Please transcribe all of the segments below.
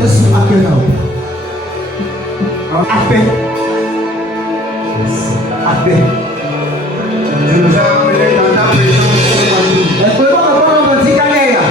Yesu apena o. Apẹ. Apẹ. Ẹ̀pẹ́ bọ́ bàbá wọn ti kálẹ̀ yà.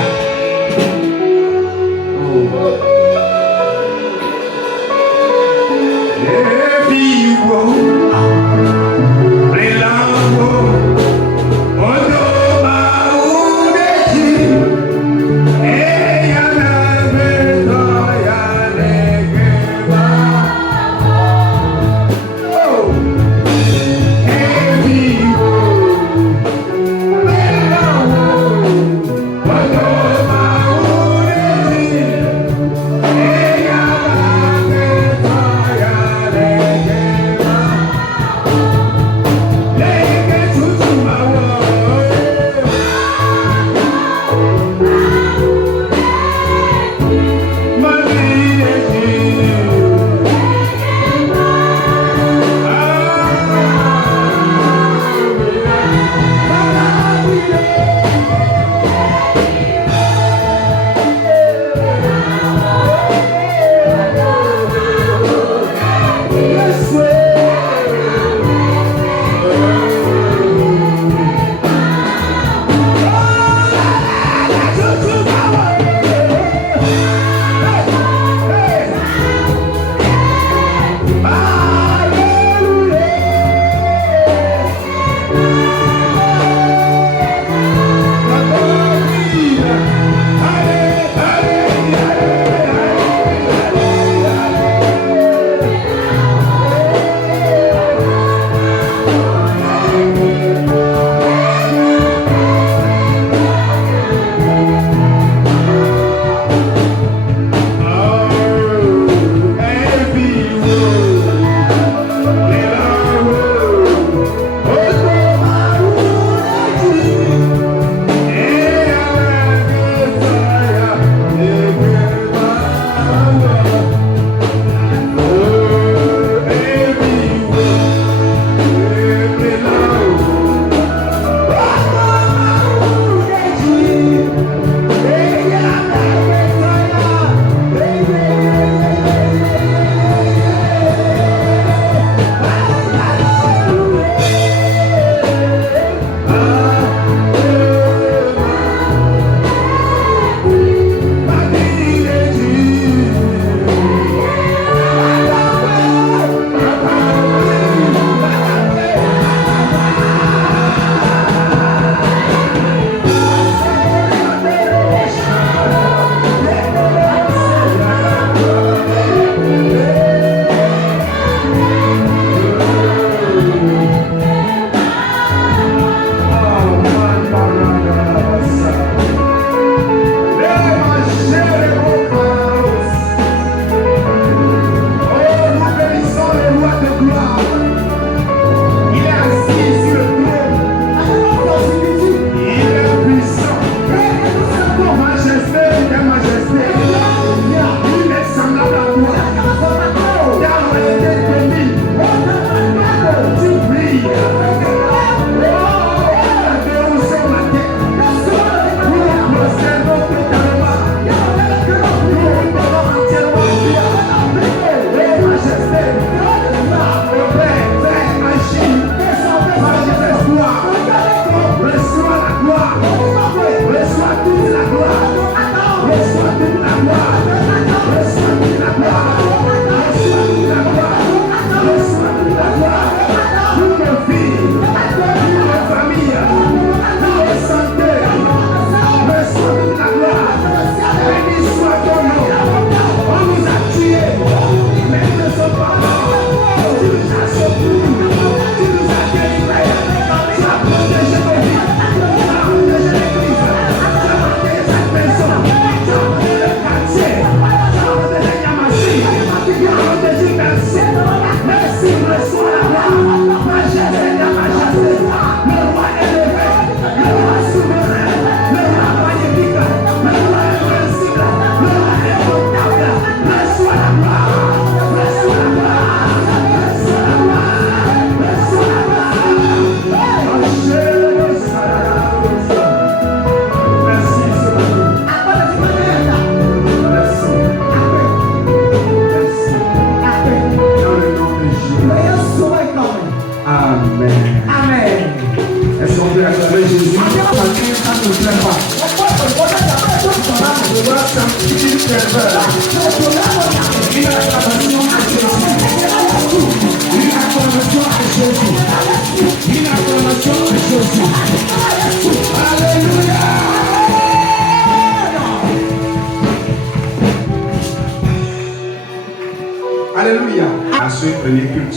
Alléluia. À ce premier culte.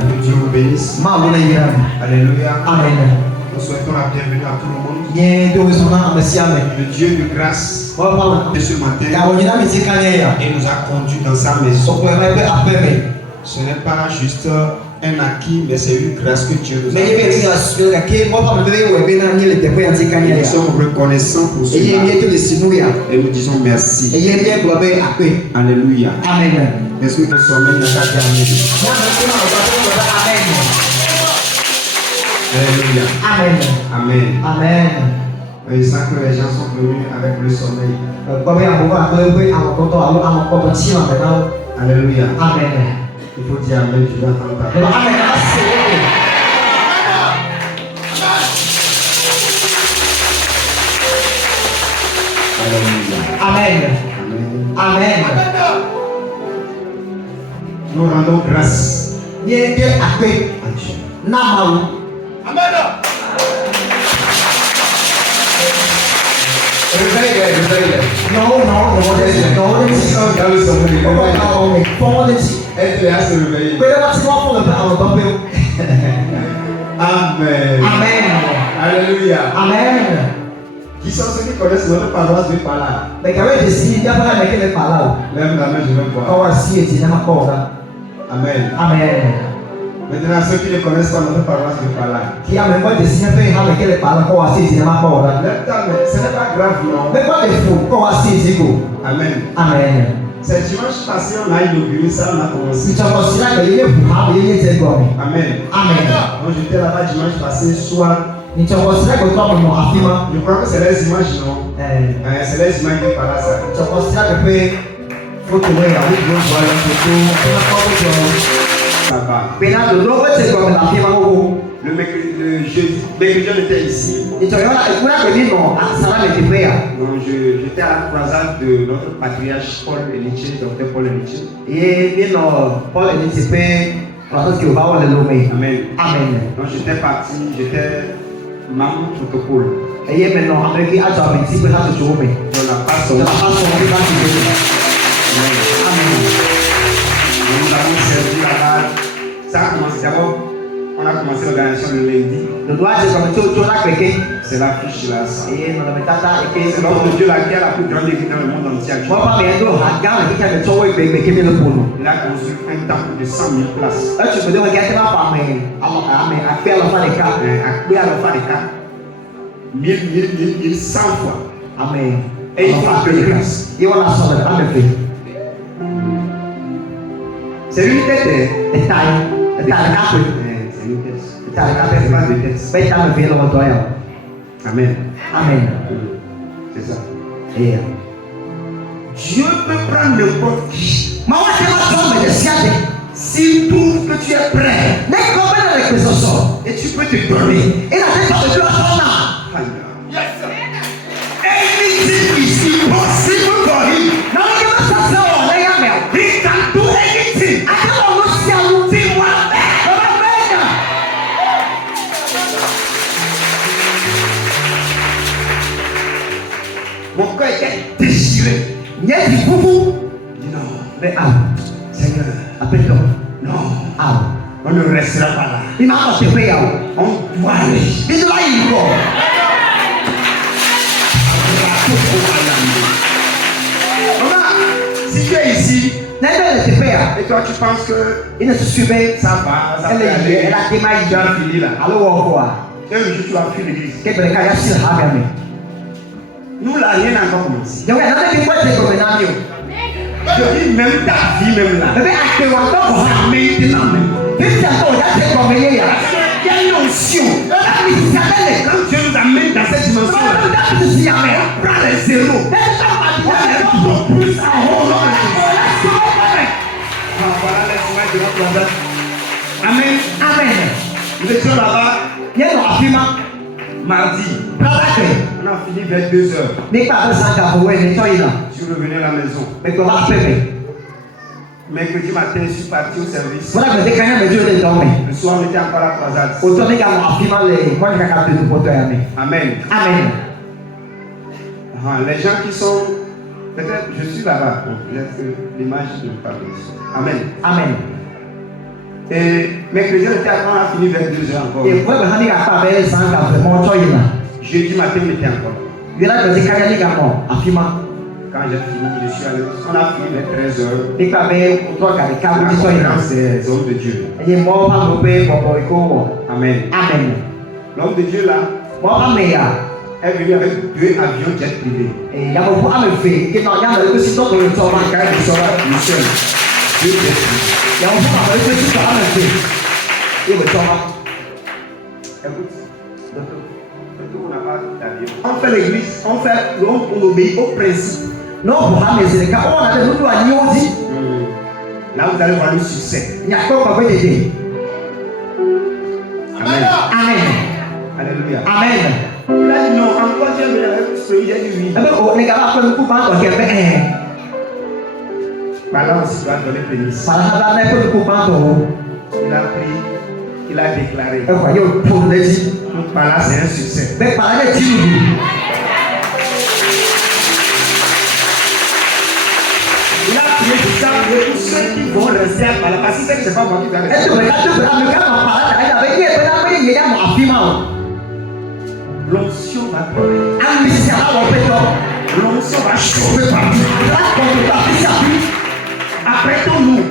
Que Dieu vous bénisse. Alléluia. Amen. Nous souhaitons la bienvenue à tout le monde. Le Dieu de grâce de ce matin et nous a conduits dans sa maison. Ce n'est pas juste un acquis, mais c'est une grâce que Dieu nous a faite. Nous sommes reconnaissants pour cela et nous disons merci. Alléluia. Est-ce que nous sommes Alléluia. Amen. Amen. Il sent que les gens sont venus avec le sommeil. Alléluia. Amen. Il faut dire Amen, tu vas entendre ta voix. Alléluia. Amen. Amen. Amen. Nous rendons grâce à Dieu. Amen. Aide-les à se réveiller. Amen. Alléluia. Amen. Qui sont ceux qui connaissent notre paroisse de Pala? Lève la main, je veux voir. Amen. Amen. Maintenant, ceux qui ne connaissent pas notre paroisse de Pala. Lève ta main, ce n'est pas grave, non? Amen. Amen. C'est dimanche passé, on a inauguré ça, on a commencé. Amen. Amen. Donc j'étais là-bas dimanche passé, soir. Je crois que c'est les images, non? C'est les images de Pala, ça. Le jeudi, on était ici. Donc j'étais à la croisade de notre patriarche Paul Eliché, docteur Paul Eliché. Amen. Amen. Donc j'étais parti, j'étais membre protocole. On n'a pas sorti. Nous avons servi là-bas. Ça a commencé d'abord. On a commencé l'organisation le lundi. C'est la fiche là. C'est l'homme de Dieu là qui a la plus grande église dans le monde entier. Il a construit un temple de 100 000 places. 1100 fois. Amen. Et il faut de grâce. C'est une tête. C'est C'est une tête. C'est pas de tête. Amen. Amen. C'est ça. Yeah. Dieu peut prendre n'importe qui. S'il trouve que tu es prêt, et tu peux te donner. Anything is impossible for him. He can do anything. Mon cœur était déchiré. Non. Mais Seigneur, appelle-toi. non. Ah. On ne restera pas là. Il m'a pas fait. On doit aller. Il doit y go. Maman, si tu es ici, et toi tu penses que ça va, ça peut aller, tu as fini là. Un jour tu vas fuir l'église. Nous là, rien n'a encore commencé. Je dis même ta vie même là. Ça maintenant même. Il y a une onction. Quand Dieu nous amène dans cette dimension là, on prend les zéros. On est plus à haut. Voilà les images de notre croisade. Amen. Nous étions là-bas mardi. On a fini vers 2h. Je suis revenu à la maison. Mercredi matin, je suis parti au service. Le soir, on était encore à la croisade. Amen. Amen. Les gens qui sont. Peut-être, je suis là-bas. Peut-être que l'image ne parle pas. Amen. Amen. Et mercredi, on était à quand on a fini vers 2h encore. Jeudi matin, on était encore. Quand j'ai fini, je suis allé. On a fini vers 13h. C'est l'homme de Dieu. Amen. Amen. L'homme de Dieu là est venu avec 2 avions jet privés. Quand il sort là, il seul. 2 jet privés. Écoute, on n'a pas d'avion. On fait l'église, on obéit au principe. Là, vous allez voir le succès. Amen. Amen. Alléluia. Amen. Il a dit non, encore Dieu me l'avait dit oui. Balance doit donner prémisse. Il a pris, il a déclaré. Balance c'est un succès. Il a prié pour ça pour tous ceux qui vont rester à Pala. Parce que c'est pas moi qui vais rester. L'onction va brûler. L'onction va chauffer partout. Apprêtons-nous.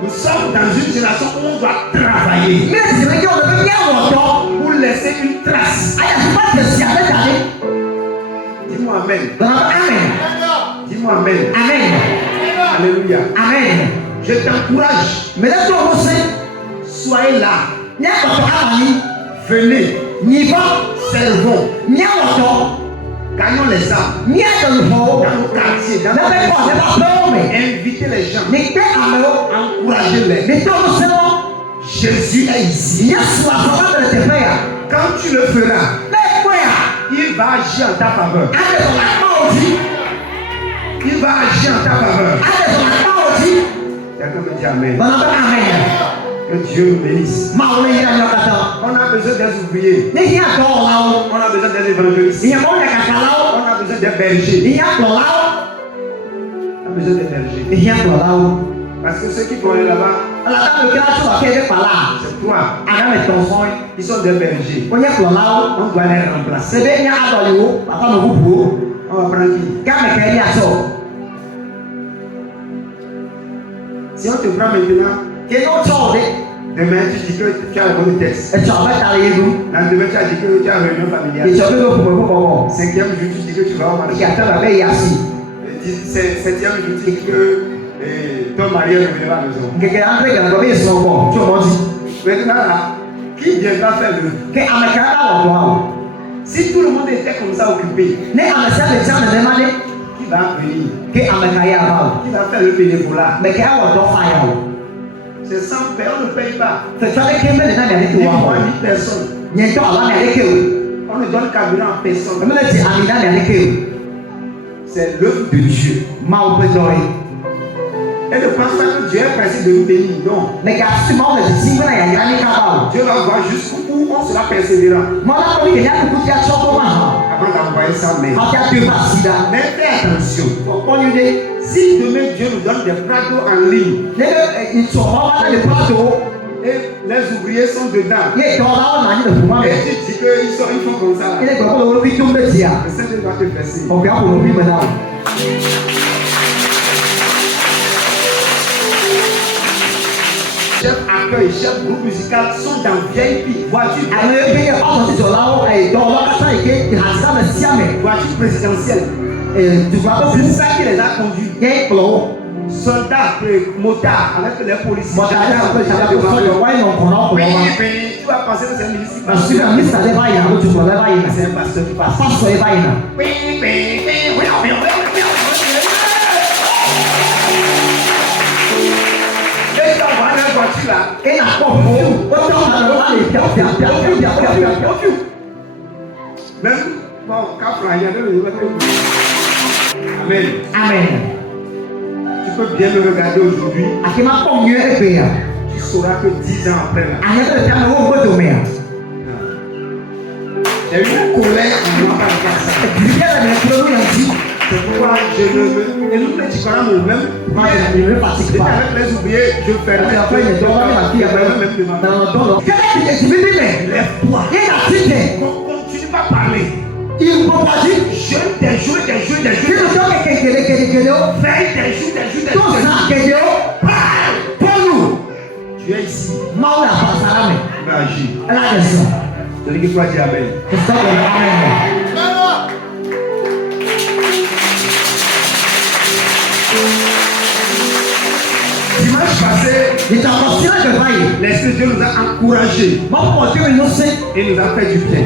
Nous sommes dans une génération où on doit travailler pour laisser une trace. Dis-moi Amen. Dis-moi Amen. Amen. Alléluia. Amen. Je t'encourage. Soyez là. Venez. Servons. Gagnons les âmes. Dans nos quartiers. Invitez les gens. Encouragez-les. Jésus est ici. Quand tu le feras, il va agir en ta faveur. Il va agir en ta faveur. Quelqu'un me dit Amen. Que Dieu nous bénisse. On a besoin des ouvriers. On a besoin des évangélistes. On a besoin des bergers. On a besoin des bergers. Parce que ceux qui vont aller là-bas, c'est toi. Ils sont des bergers. On doit les remplacer. On va prendre qui? Si on te prend maintenant, demain tu dis que tu as le bon texte. Demain tu as dit que tu as une réunion familiale. 5e jour tu dis que tu vas au marché. 7e jour tu dis que ton mari est revenu à la maison. Maintenant là, qui viendra faire le? Si tout le monde était comme ça occupé, qui va venir? Qui va faire le bénévolat? C'est sans payer, on ne paye pas. Ni moi, ni personne. On ne donne carburant à personne. C'est l'œuvre de Dieu. Et ne pense pas que Dieu est pressé de nous bénir. Non. Dieu va voir jusqu'où on sera persévérant. Avant d'envoyer sa main. Mais fais attention. Si demain Dieu nous donne des plateaux en ligne, et les ouvriers sont dedans, et tu dis qu'ils font comme ça, le Seigneur va te blesser. Chef accueil, chef groupe musical sont dans VIP, voiture présidentielle. C'est ça qui les a conduits. Soldats, motards, avec les policiers. Tu vas penser que c'est un ministre. C'est un pasteur qui passe. Même bon, quand il y a Amen. Amen. Tu peux bien me regarder aujourd'hui. Aqui ma pão mieux é bem. Tu sauras que 10 ans après là. A gente tá no outro domínio. Il y a eu une colère en moi par rapport à ça. C'est pourquoi je ne veux. Et nous, les Ticonas, nous-mêmes, j'étais avec les ouvriers, je fais le Après, il y a deux ans, il y a même Lève-toi. Continue pas à parler. Il faut pas dire. Jeûne des jours, des jours, des jours. Veille des jours, des jours, Veille des jours, des jours, des jours. tout ça, des jours. Parle. Pour nous. Tu es ici. Maula Pasarame. Tu vas agir. Elle a des sons. Celui qui doit dire Amen. C'est ça que Amen. Dimanche passé, l'Esprit de Dieu nous a encouragés et nous a fait du bien.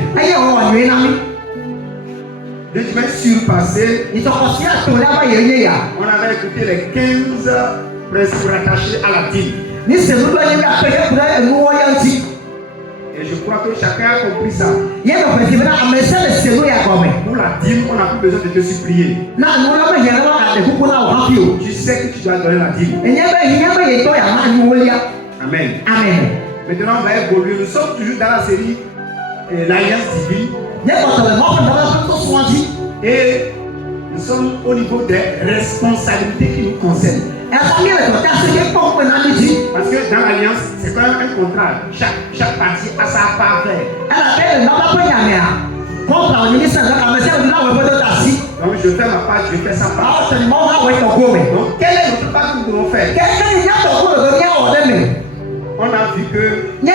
Le dimanche surpassé, on avait écouté les 15 principes rattachés à la dîme. Et je crois que chacun a compris ça. Pour la dîme, on n'a plus besoin de te supplier. Tu sais que tu dois donner la dîme. Amen. Maintenant, on va évoluer. Nous sommes toujours dans la série l'Alliance divine. Et nous sommes au niveau des responsabilités qui nous concernent. Parce que dans l'Alliance, c'est quand même un contrat. Chaque partie a sa part à faire. Donc je fais ma part, je fais sa part. Donc quelle est notre part que nous devons faire? On a vu que on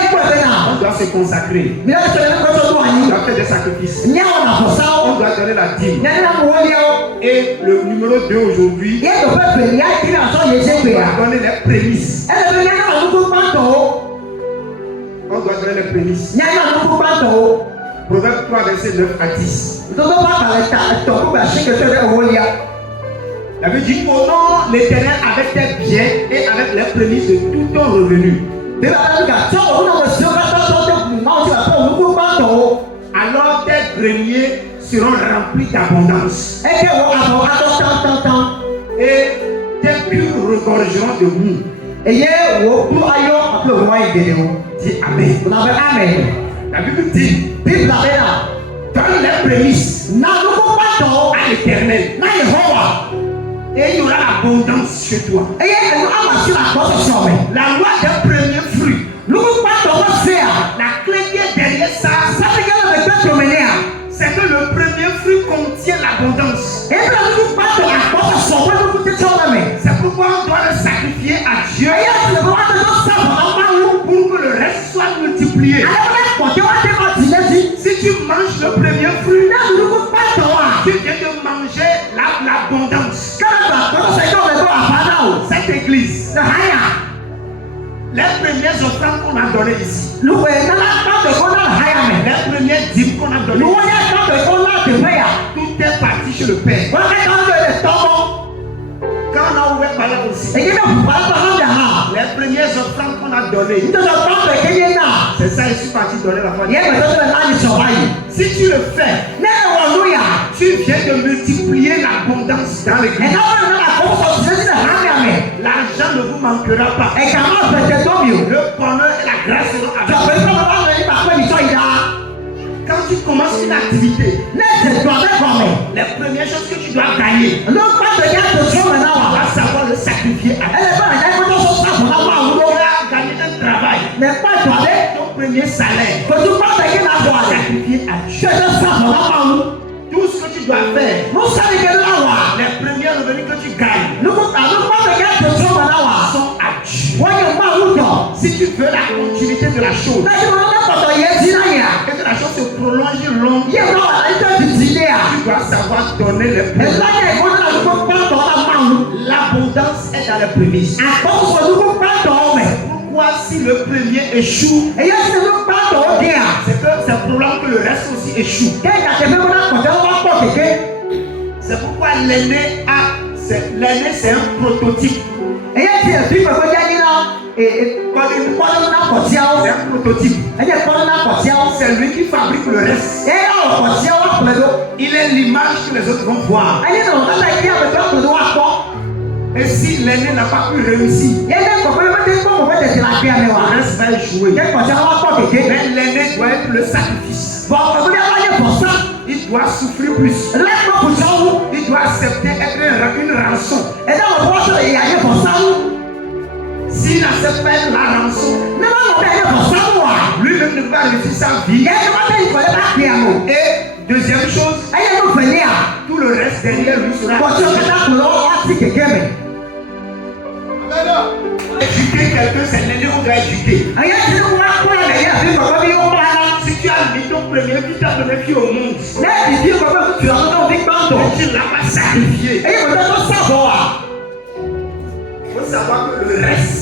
doit se consacrer. On doit faire des sacrifices. On doit donner la dîme. Et le numéro 2 aujourd'hui, on doit donner les prémices. On doit donner les prémices. Proverbe 3, verset 9 à 10. La Bible dit, honore l'Éternel avec tes biens et avec les prémices de tout ton revenu. Alors tes greniers seront remplis d'abondance. Et tes cuves regorgeront de mou. Dis Amen. La Bible dit, donne les prémices à l'Éternel. Et il y aura abondance chez toi. La loi des premiers fruits. La clé qui est derrière ça, c'est que le premier fruit contient l'abondance. C'est pourquoi on doit le sacrifier à Dieu pour que le reste soit multiplié. Si tu manges le premier fruit, tu viens de manger l'abondance. Cette église, les premières offrandes qu'on a données ici, les premières dîmes qu'on a données ici, tout est parti chez le Père. Quand on a ouvert par là aussi, les premières offrandes qu'on a données, c'est ça, je suis parti donner la foi. Si tu le fais, tu viens de multiplier l'abondance dans l'église. L'argent ne vous manquera pas. Le bonheur et la grâce seront avec vous. Quand tu commences une activité, les premières choses que tu dois gagner, tu dois savoir le sacrifier à Dieu. Tu dois gagner un travail. Ton premier salaire, tu dois sacrifier à Dieu. Tout ce que tu dois faire, les premiers revenus que tu gagnes sont à Dieu. Si tu veux la continuité de la chose, et que la chose se prolonge longtemps, tu dois savoir donner les prémices. L'abondance est dans les prémices. Pourquoi si le premier échoue, c'est probable que le reste aussi échoue. C'est pourquoi l'aîné c'est un prototype. C'est un prototype. C'est lui qui fabrique le reste. Il est l'image que les autres vont voir. Et si l'aîné n'a pas pu réussir, le reste va échouer. Mais l'aîné doit être le sacrifice. Il doit souffrir plus. Il doit accepter être une rançon. S'il n'accepte pas la rançon, lui-même ne peut pas réussir sa vie. Et deuxième chose, tout le reste derrière lui sera éduquer quelqu'un, c'est l'aîné qu'on doit éduquer. Si tu as mis ton premier fils, ta première fille au monde, tu ne l'as pas sacrifié. Il faut savoir que le reste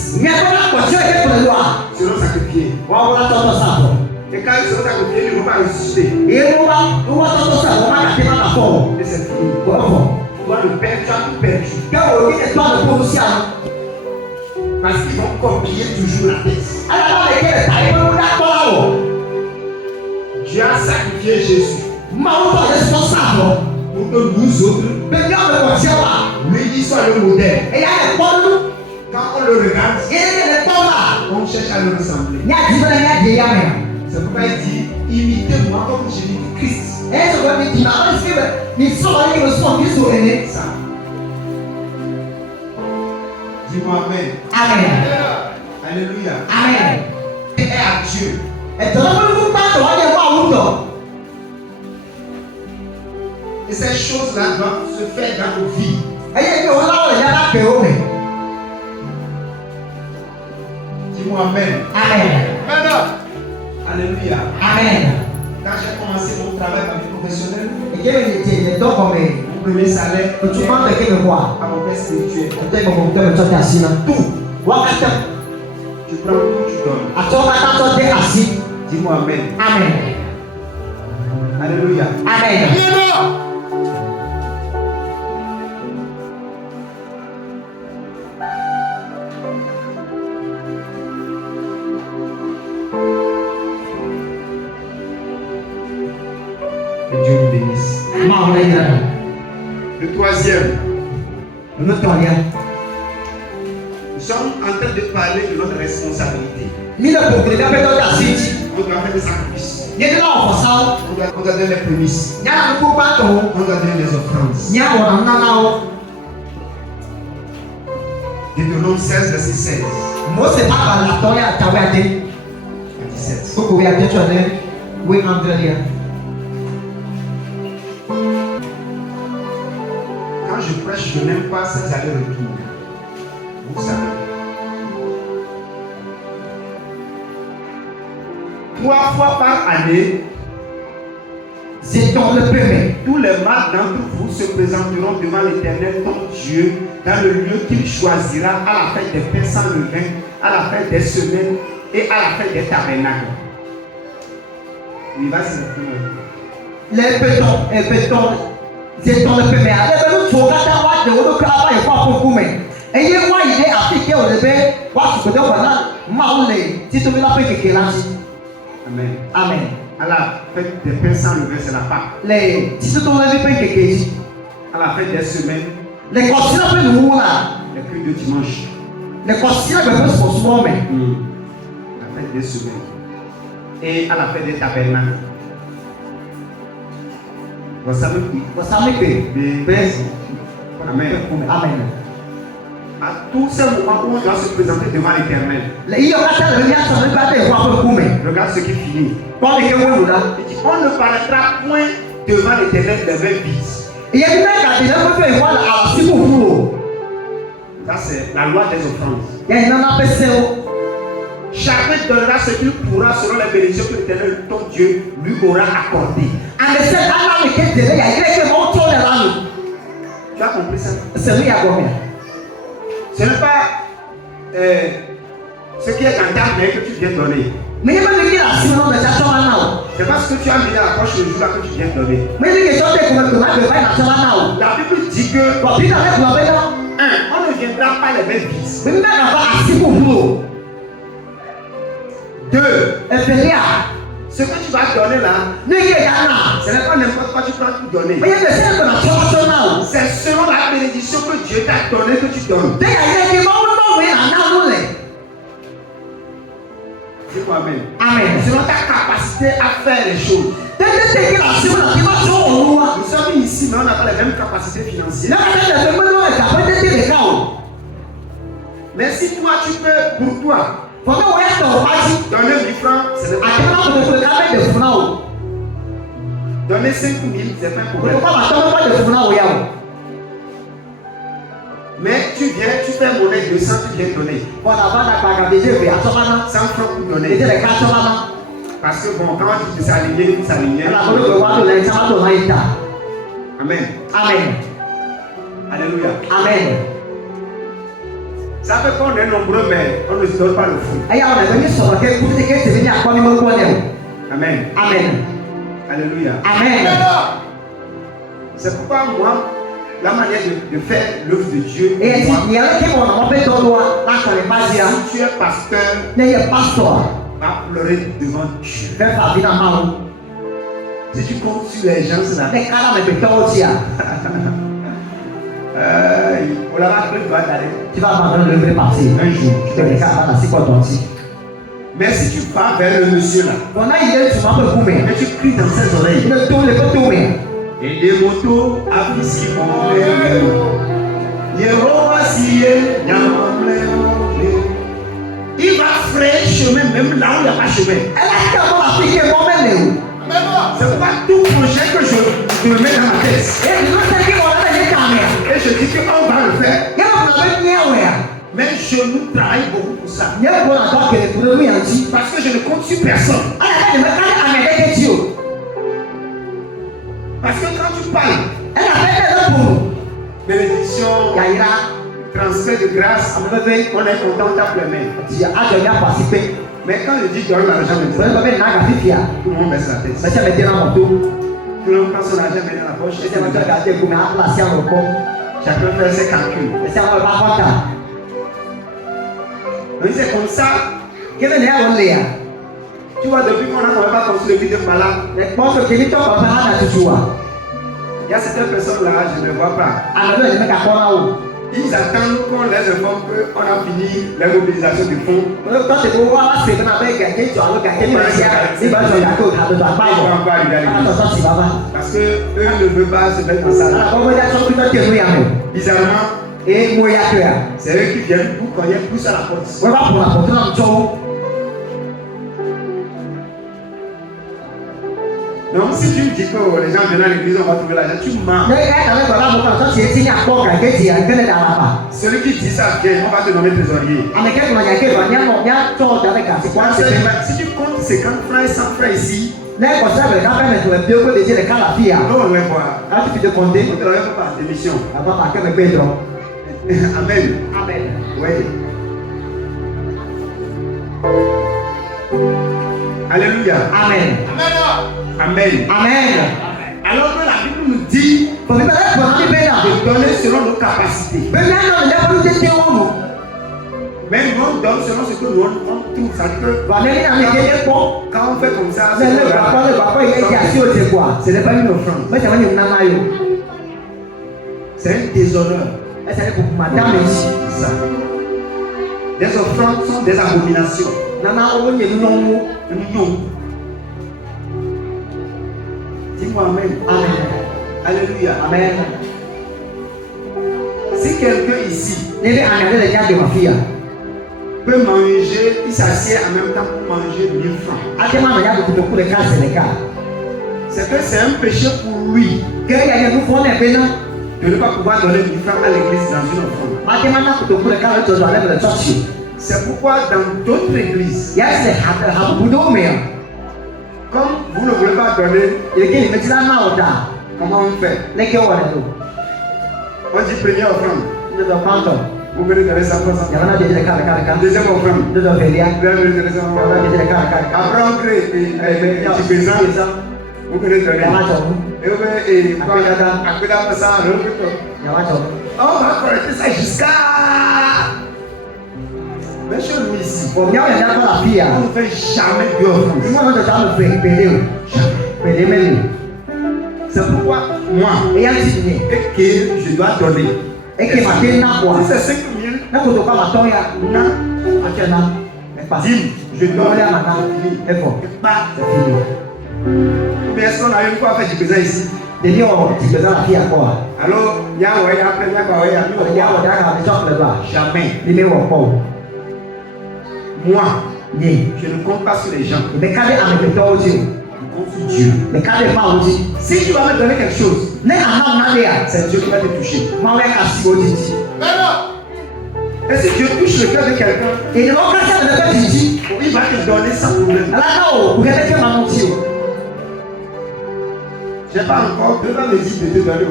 seront sacrifiés. Et quand ils seront sacrifiés, ils ne vont pas ressusciter. Et c'est fini. Toi, le père, tu as tout perdu. Parce qu'ils vont copier toujours la tête. Dieu a sacrifié Jésus pour que nous autres, lui soit le modèle. Quand on le regarde, on cherche à le ressembler. C'est pourquoi il dit, imitez-moi comme j'imite Christ. Ça. Dis-moi Amen. Amen. Alléluia. Amen. Et à Dieu. Et ces choses-là doivent se faire dans nos vies. Dis-moi Amen. Amen. Alléluia. Amen. Quand j'ai commencé mon travail, ma vie professionnelle, mon premier salaire, à mon père spirituel, tout. Tu prends tout, tu donnes. Dis-moi Amen. Amen. Alléluia. Amen. Que Dieu nous bénisse. Le troisième, nous sommes en train de parler de notre responsabilité. On doit faire des sacrifices. On doit donner les prémices. On doit donner les offrandes. Deutéronome 16, verset 16 à 17. Quand je prêche, je n'aime pas ces allers-retours. Vous savez. 3 fois par année, tous les mâles d'entre vous se présenteront devant l'Éternel ton Dieu dans le lieu qu'il choisira à la fête des pains sans levain, à la fête des semaines et à la fête des tabernacles. Oui, vas-y. Amen. Amen. À la fête des pains sans levain, c'est la Pâque. À la fête des semaines, les culs de dimanche. La fête des semaines. Et à la fête des tabernacles. Vous savez que Amen. Amen. À tous ces moments où on doit se présenter devant l'Éternel. Regarde ce qui finit. Il dit, on ne paraîtra point devant l'Éternel des mains vides. Ça c'est la loi des offrandes. Chacun donnera ce qu'il pourra selon les bénédictions que l'Éternel, ton Dieu, lui aura accordées. Tu as compris ça? Ce n'est pas ce qui est dans ta main que tu viens donner. C'est pas ce que tu as mis dans la poche le jour là que tu viens donner. La Bible dit que on ne viendra pas les mains vides. Deux, Efelia. ce que tu vas donner là, Nige yana. ce n'est pas n'importe quoi tu peux tout donner. Oye de se ko na so now. C'est selon la bénédiction que Dieu t'a donné que tu donnes. De ya ye ki mo no we na na lu le. Dis-moi Amen. Amen. Selon ta capacité à faire les choses. De ki la si mo na ki ma so oluwa. Nous sommes ici, mais on n'a pas les mêmes capacités Na financières. ka de mo no e ka pe de ka o. Mais si toi tu peux, pour toi, Fọdọ wo ya to ba ji. donner 1000 francs, ce n'est pas. Àti máa kò tó ká bẹ́ẹ̀ dẹ̀ fún náà o. Donner 5000, c'est pas un Kò tó problème. kọ́ bàtọ́ bẹ́ẹ̀ bá dẹ̀ fún náà o yà o. Mais tu viens, tu fais monnaie 200, tu viens donner. Bọ́dà bá dàgbà gàdéjé ìwé àtọ́mọ́ná. 100 francs pour donner. Èdè rẹ̀ ká àtọ́mọ́ná. Parce que bon, quand tu peux s'aligner, il faut s'aligner. Ẹ̀la kò ló pè wá lò lẹ́yìn sábà tó máa yí ta. Amen. Amen. Alléluia. Amen. Ça fait qu'on est nombreux, mais on ne se donne pas le fou. Ẹ̀yà ọ̀nà ìgbẹ́ ní sọ̀rọ̀ kẹ́ kúrú kékeré tèmi ní àkọ́ ní mo gbọ́ ní o. Amen. Amen. Alléluia. Amen. C'est pourquoi moi, la manière de faire l'œuvre de Dieu, Èyí ti moi, ìyàwó kí mo nà wọ́n fẹ́ tọ́lu wa lákàlẹ̀ bá di ya. si tu es pasteur, Ní yẹ pásítọ̀ va pleurer devant Dieu. fẹ́ fà bí náà máa wù. Si tu comptes sur les gens, c'est là. Ní kára mi bẹ̀ tọ́wọ́ ti ya. On l'a rappelé, tu vas t'aller. Tí bá máa dán lórí pàṣẹ. Un jour. Bẹ̀rẹ̀ ká bá nà sí pọ̀tọ̀ sí. Mais si tu pars vers le monsieur là, Bọ̀nà yìí lè tún máa bẹ̀ kú mi. et tu cries dans ses oreilles, Ilé tó lè kó tó mi. et des motos affisent mon rêve. Yehowa siye, il va frayer chemin même là où il n'y a pas chemin. Ẹlẹ́kẹ̀ ọmọ àti ike mọ́ mẹ́lẹ̀ o. C'est pas tout projet que je me mets dans ma tête. Èyí ló ṣe kí wọ́n lọ́dọ̀ yé kàn mí. Et je dis qu'on va le faire. Yẹ́n kò náà bẹ́ ní ẹ̀wẹ̀ à. Mais je nous travaille beaucoup pour ça. Yẹ́n kò náà tọ́ kẹlẹ̀ kúrò lórí àǹtí. Parce que je ne compte sur personne. Ayà bẹ́ẹ̀ ni mẹ́ta ní àmì ẹ̀dẹ́gẹ́ tí o. Parce que quand tu parles, Ẹ̀yà bẹ́ẹ̀ bẹ́ẹ̀ lọ́pọ̀. bénédiction, Yàyíra transfert de grâce, àmọ́bẹ́bẹ́ on est content, on tape les mains. ti àjọ ní àpàsí pé. Mais quand je dis donne l'argent Bẹ́ẹ̀ maintenant, bẹ́ẹ̀ náà gàfi fìyà. tout le monde baisse la tête. Bẹ́ẹ̀ bẹ́ẹ̀ dẹ́nà mọ̀tò. Tout le monde prend son argent, met dans la poche. Bẹ́ẹ̀ bẹ́ẹ̀ gàdé gómìnà àpàlàsí àwọn ọkọ. Chacun fait ses calculs. Bẹ́ẹ̀ àwọn ọba kọ́ta. Donc c'est comme ça. Kíni ni ẹ̀wọ̀n lè yà? Tu vois, depuis qu'on a pas construit le vidéo par là, Ẹ̀kpọ́sọ̀ kìíní tọ́ bàbá hàn àti tuntun wa. il y a certaines personnes là, je ne vois pas. Ànàbẹ́ ìdí mẹ́ka kọ́ náà wò. Ils attendent qu'on les informe qu'on a fini la mobilisation du fonds. Tọ́sí kò wá wá sèké náà bẹ́ẹ̀ gàdé jọ àlọ́ gàdé ní ìrẹsì nígbà tó yà kó àdójọ àgbà Ils yọ. vont encore arriver à Àtọ̀ l'église. sọ́ọ̀sì bàbá. Parce que eux ne veulent pas se mettre dans ça. Àlàkọ́ bẹ́ẹ̀ dá sọ́kùn tó tẹ̀lé yà mọ̀. Bizarrement, Èé mo yà tó yà. c'est eux qui viennent pour qu'on y ait plus à la porte. Wọ́n bá pọ̀ àpọ̀ tó náà tọ́. Donc si tu me dis que les gens viennent à l'église, on va trouver l'argent, tu mens. Ní ẹ̀ tàbí bàbá mo kàn sọ́ọ̀sì etí ní àpọ̀ gàdé jì à nkẹ́lẹ́ dà lápá. Celui qui dit ça, viens, on va te nommer trésorier. Àmì kẹ́kọ̀ọ́ yà kéèkọ̀ ní àmọ̀ ní àtọ̀ ọ̀dàbẹ̀ gàtí kọ́ àti pé. Si tu comptes 50 francs et 100 francs ici, Lẹ́kọ̀ọ́ sábẹ̀ ká bẹ́ẹ̀ mẹ̀tọ̀ ẹ̀bí owó lè jẹ́ lè ká làfíà. non, on va voir. Láti fi de kọ̀ndé. On te l'envoie par démission. Bàbá pàkẹ́ mi gbé jọ. Amen. Amen. Oui. Alléluia. Amen. Amen. Amen. Alors que la Bible nous dit Bọ̀dé bẹ́ẹ̀ bọ̀ náà ní bẹ́ẹ̀ dà. de donner selon nos capacités. Bẹ́ẹ̀ náà náà lè fọdún tètè wọ́n mú. Mais nous on donne selon ce que nous on trouve. Ça veut dire que Bọ̀dé ní àmì kéde pọ̀. quand on fait comme ça, Lẹ́lẹ́ gbàgbọ́ yìí ẹ̀jẹ̀ àti òjè kọ́ à. ce n'est pas une offrande. Mẹ́ta wọ́n yìí nana yò. C'est un déshonneur. Ẹsẹ̀ ní kòkò màdá méjì. C'est ça. Des offrandes sont des abominations. Nana owó yẹn nínú ọ̀hún. Non. Dis-moi Amen. Amen. Alléluia. Amen. Si quelqu'un ici Níbi àmì àti ẹ̀jẹ̀ àti màfíà. peut manger, il s'assied en même temps pour manger 1000 francs. Adé máa nàyà dùkú dùkú lè ká sẹ̀lẹ̀ ká. C'est que c'est un péché pour lui Gẹ́gẹ́ yẹn kú fún ẹ̀ bẹ́ẹ̀ náà. de ne pas pouvoir donner 1000 francs à l'église dans une offrande. Adé máa nàkú dùkú lè ká lè tọ́jú alẹ́ bẹ̀rẹ̀ tọ́sí. C'est pourquoi dans d'autres églises, Yẹ́sẹ̀ àbùdó mìíràn. comme vous ne voulez pas donner, Ìrèké yìí mẹ́tí náà náà dà. comment on fait? Lẹ́kẹ̀ wọ̀ lẹ́nu. On dit première offrande, Ndọ̀dọ̀ pàǹtọ̀. vous venez donner 100%. Yàrá náà jẹjẹrẹ kára kára ká. Deuxième offrande, Ndọ̀dọ̀ fẹ̀lẹ́yà. vous venez donner Yàrá 100%. jẹjẹrẹ kára kára ká. Après on crée et tu présentes, vous venez donner. Yàrá jọ̀mú. Et vous venez après ça, Yàrá jọ̀mú. on va correcter ça jusqu'à. Mais chez nous ici, Bon, bien, il y a la fille. on ne fait jamais de offense. Moi, on a déjà le pédé. C'est pourquoi moi, Et il y a un signé. et que je dois donner. Et qui m'a fait n'a quoi. Si c'est 5 000, N'a pas de quoi m'attendre. non. Actuellement, mais pas. Dis, je donne. Voilà maintenant. Et bon, Pas. c'est fini. Mais est-ce qu'on a une fois fait du présent ici? Des lions, tu faisais la fille à quoi? Alors, il y a un après, il y a quoi? Il y a un exemple là-bas. Jamais. Il est au pont. Moi, Ni. je ne compte pas sur les gens. Mais quand il y a un peu aussi. Je compte sur Dieu. Mais quand il y a pas aussi. Si tu vas me donner quelque chose, Mais en a c'est Dieu qui va te toucher. moi, on a cassé aussi. Mais non. Et si Dieu touche le cœur de quelqu'un, Et le moment quand ça ne peut ici. il va te donner sans problème. Alors non, vous avez fait ma mentir. Je n'ai pas encore, Dieu va me dire de te donner.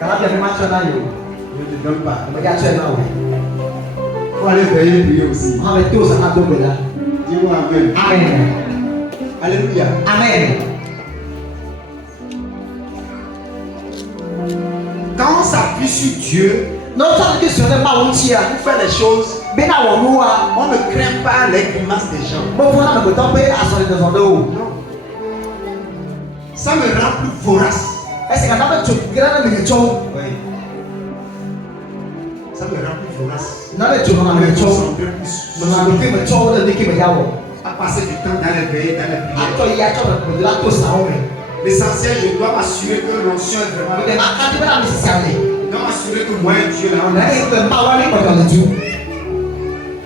Quand il y a des matchs là, Je ne te donne pas. on regarde ça là. Il faut aller veiller prier aussi. On va mettre tout ça à tomber là. Dis-moi Amen. Amen. Alléluia. Amen. Quand on s'appuie sur Dieu Non, ça veut dire que ce n'est pas un tir. pour faire les choses, Mais là, on nous a. on ne craint pas les grimaces des gens. Bon, voilà, mais vous tombez à son de de haut. Non. Ça me rend plus vorace. Est-ce que quand on tu regardes le métro, Oui. Ça me rend plus vorace. non, le tu vas dans le Me métro. concentrer plus. Dans le métro, le métro, il y a où? À passer du temps dans les veillées, dans les prières. Attends, il y a tout le là, tout ça, oui. L'essentiel, je dois m'assurer que l'onction est vraiment Mais là. quand tu vas dans le système, Je dois m'assurer que moi et Dieu là, on on a est. dit que pas aller dans le tout.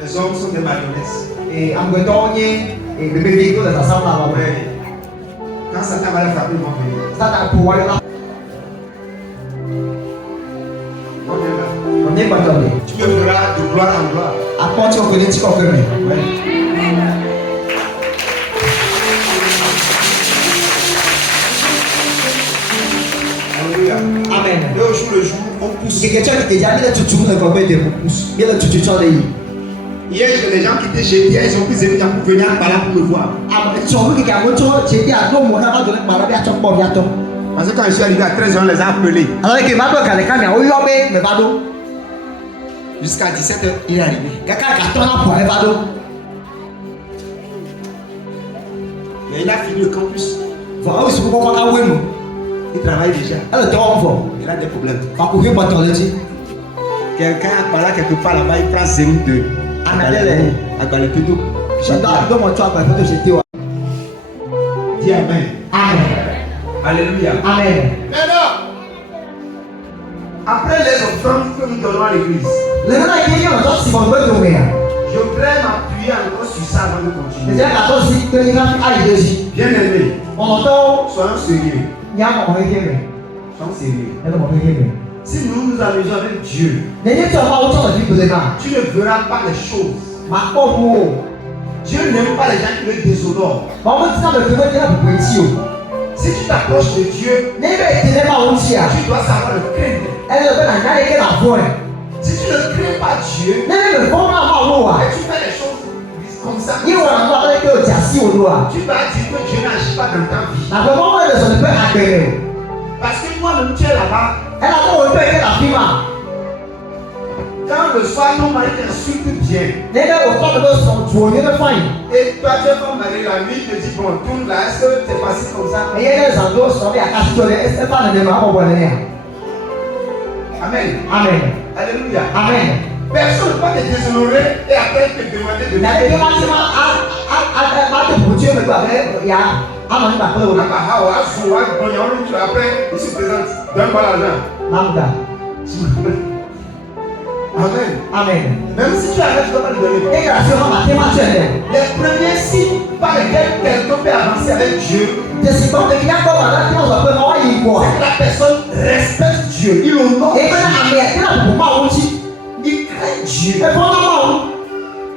Les hommes sont des marionnettes. Et en Bretagne, et le bébé de la salle là, Ouais. Quand Satan va les frapper, ils vont venir. ça t'a pour aller là. On est là. On est pas tombé. Tu me feras de gloire en gloire. À part tu connais, tu connais. Ouais. Alléluia. Amen. Et au jour le jour, on pousse. C'est quelqu'un qui te dit, il est tout le monde de pousse. Il est tout le monde. Hier, j'ai des gens qui étaient chez hier, ils ont pris des gens pour venir par là pour me voir. Ah, tu as vu qu'il y a un autre, j'ai dit à nous, on a donné par là, il y a tout le monde, il y a tout. Parce que quand je suis arrivé à 13 ans, on les a appelés. Alors que maintenant, quand les caméras ont eu l'homme, mais pardon. Jusqu'à 17h, il est arrivé. Quelqu'un qui a tourné pour aller, pardon. Mais il a fini le campus. Voilà, il se peut pas qu'on nous. Il travaille déjà. Alors, tu as un fort. Il a des problèmes. Pas pour que tu aies dit. Quelqu'un par là, quelque part là-bas, il prend 0,2. À Galépedo. Je dois mon toit pour que j'étais. Dis Amen. Amen. Alléluia. Amen. Maintenant, après les offrandes que nous donnons à l'église, Les gens qui ont dit si on veut tomber. je voudrais m'appuyer encore sur ça avant de Les continuer. gens qui ont dit que les gens aillent dessus. Bien aimé, On entend. soyons sérieux. Il y a un moment qui est. Soyons sérieux. Il y a un moment qui est. Si nous nous amusons avec Dieu, Les gens qui ont pas autant de vie que les gens. tu ne verras pas les choses. Ma pauvre. Dieu n'aime pas les gens qui le déshonorent. On va dire que le Dieu est pour petit. Si tu t'approches de Dieu, Les gens qui n'ont pas aussi. tu dois savoir le craindre. Elle ne peut pas aller la voix. Si tu ne crains pas Dieu, Les gens ne vont pas avoir. et tu fais les choses comme ça, Il y a un endroit avec eux qui assis au doigt. tu vas dire que Dieu n'agit pas dans ta vie. La vraiment, elle ne peut pas accueillir. Parce que toi-même, tu es là-bas. Elle a pas autant que la fille. Quand le soir, ton mari t'insulte bien. Les gens au temps de son tour, ils ne font rien. Et toi, tu es ton mari, la nuit, te dit, bon, tourne là, est-ce que c'est passé comme ça? Mais il y a des endroits où sont à cacher sur les. C'est pas le démarrage pour venir. Amen. Amen. Alléluia. Amen. Personne ne peut te déshonorer et après te demander de La deuxième bâtiment a pour Dieu, mais quoi, il y a un moment après, on a Après, il se présente. Donne-moi l'argent. Mamda. Amen. Amen. Même si tu arrêtes, tu ne dois pas lui donner. Et grâce à ma témoignage, Les premiers signes par lesquels quelqu'un peut avancer avec Dieu, je suis pas de bien comme un autre, on va pas y voir. c'est que la personne respecte Dieu. Il honore Et Dieu. quand la mère, elle a pour moi aussi. Il craint Dieu. Et pour moi,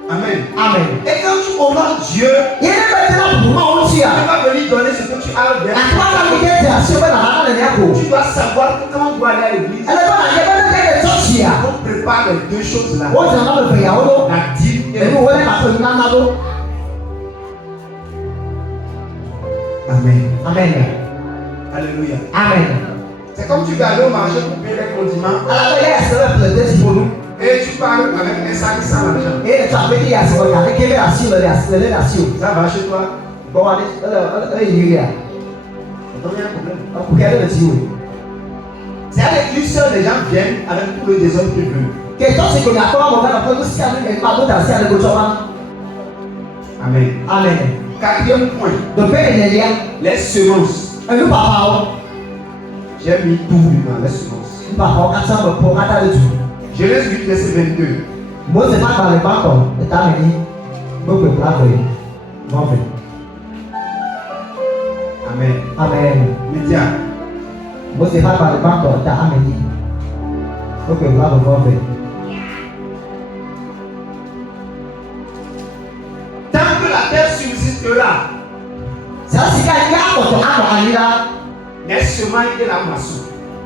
Amen. Amen. Et quand tu honores Dieu, Il y a des personnes pour moi aussi. tu vas venir donner ce que tu as La derrière. trois ans qui est à ce moment-là, elle est à Tu dois savoir que quand on doit aller à l'église, elle est pas là, elle est pas on prépare les deux choses là. ó ti ọ̀nà lè fẹ̀yàwó ló La dîme et ẹ̀mí owó lẹ́yìn àti òyìnbó ńlá ló. Amen. Amen. Alléluia. Amen. C'est comme tu vas aller au marché pour payer les condiments alábẹ́lẹ́ ẹ̀sẹ̀ rẹ̀ pẹ̀lẹ́ dé sí olú. et tu parles avec un sac sans l'argent. èyí tó àbẹ́ avec qui assis avec qui assis le assis. Ça va chez toi? Bon, allez, il y a. Donc il y a un problème. Pour qu'elle le dise. C'est à l'église seule les gens viennent avec tous les désordres qu'ils veulent. Que toi c'est qu'on a pas mauvais après nous si avec pas d'autres assis avec le Amen. Amen. Quatrième point. De paix et de lien. Les semences. Et nous papa. J'ai mis tout dans les semences. Nous papa, on a ça pour attendre tout. Genèse 8, verset 22. Moi c'est pas par le banc, et t'as mené. Beaucoup de plats. Mauvais. Amen. Amen. Média. Moi c'est pas par le banc, t'as amené. Beaucoup de plats mauvais. Tant que la terre subsistera, ça c'est quand il y a contre là. les semences et la moisson.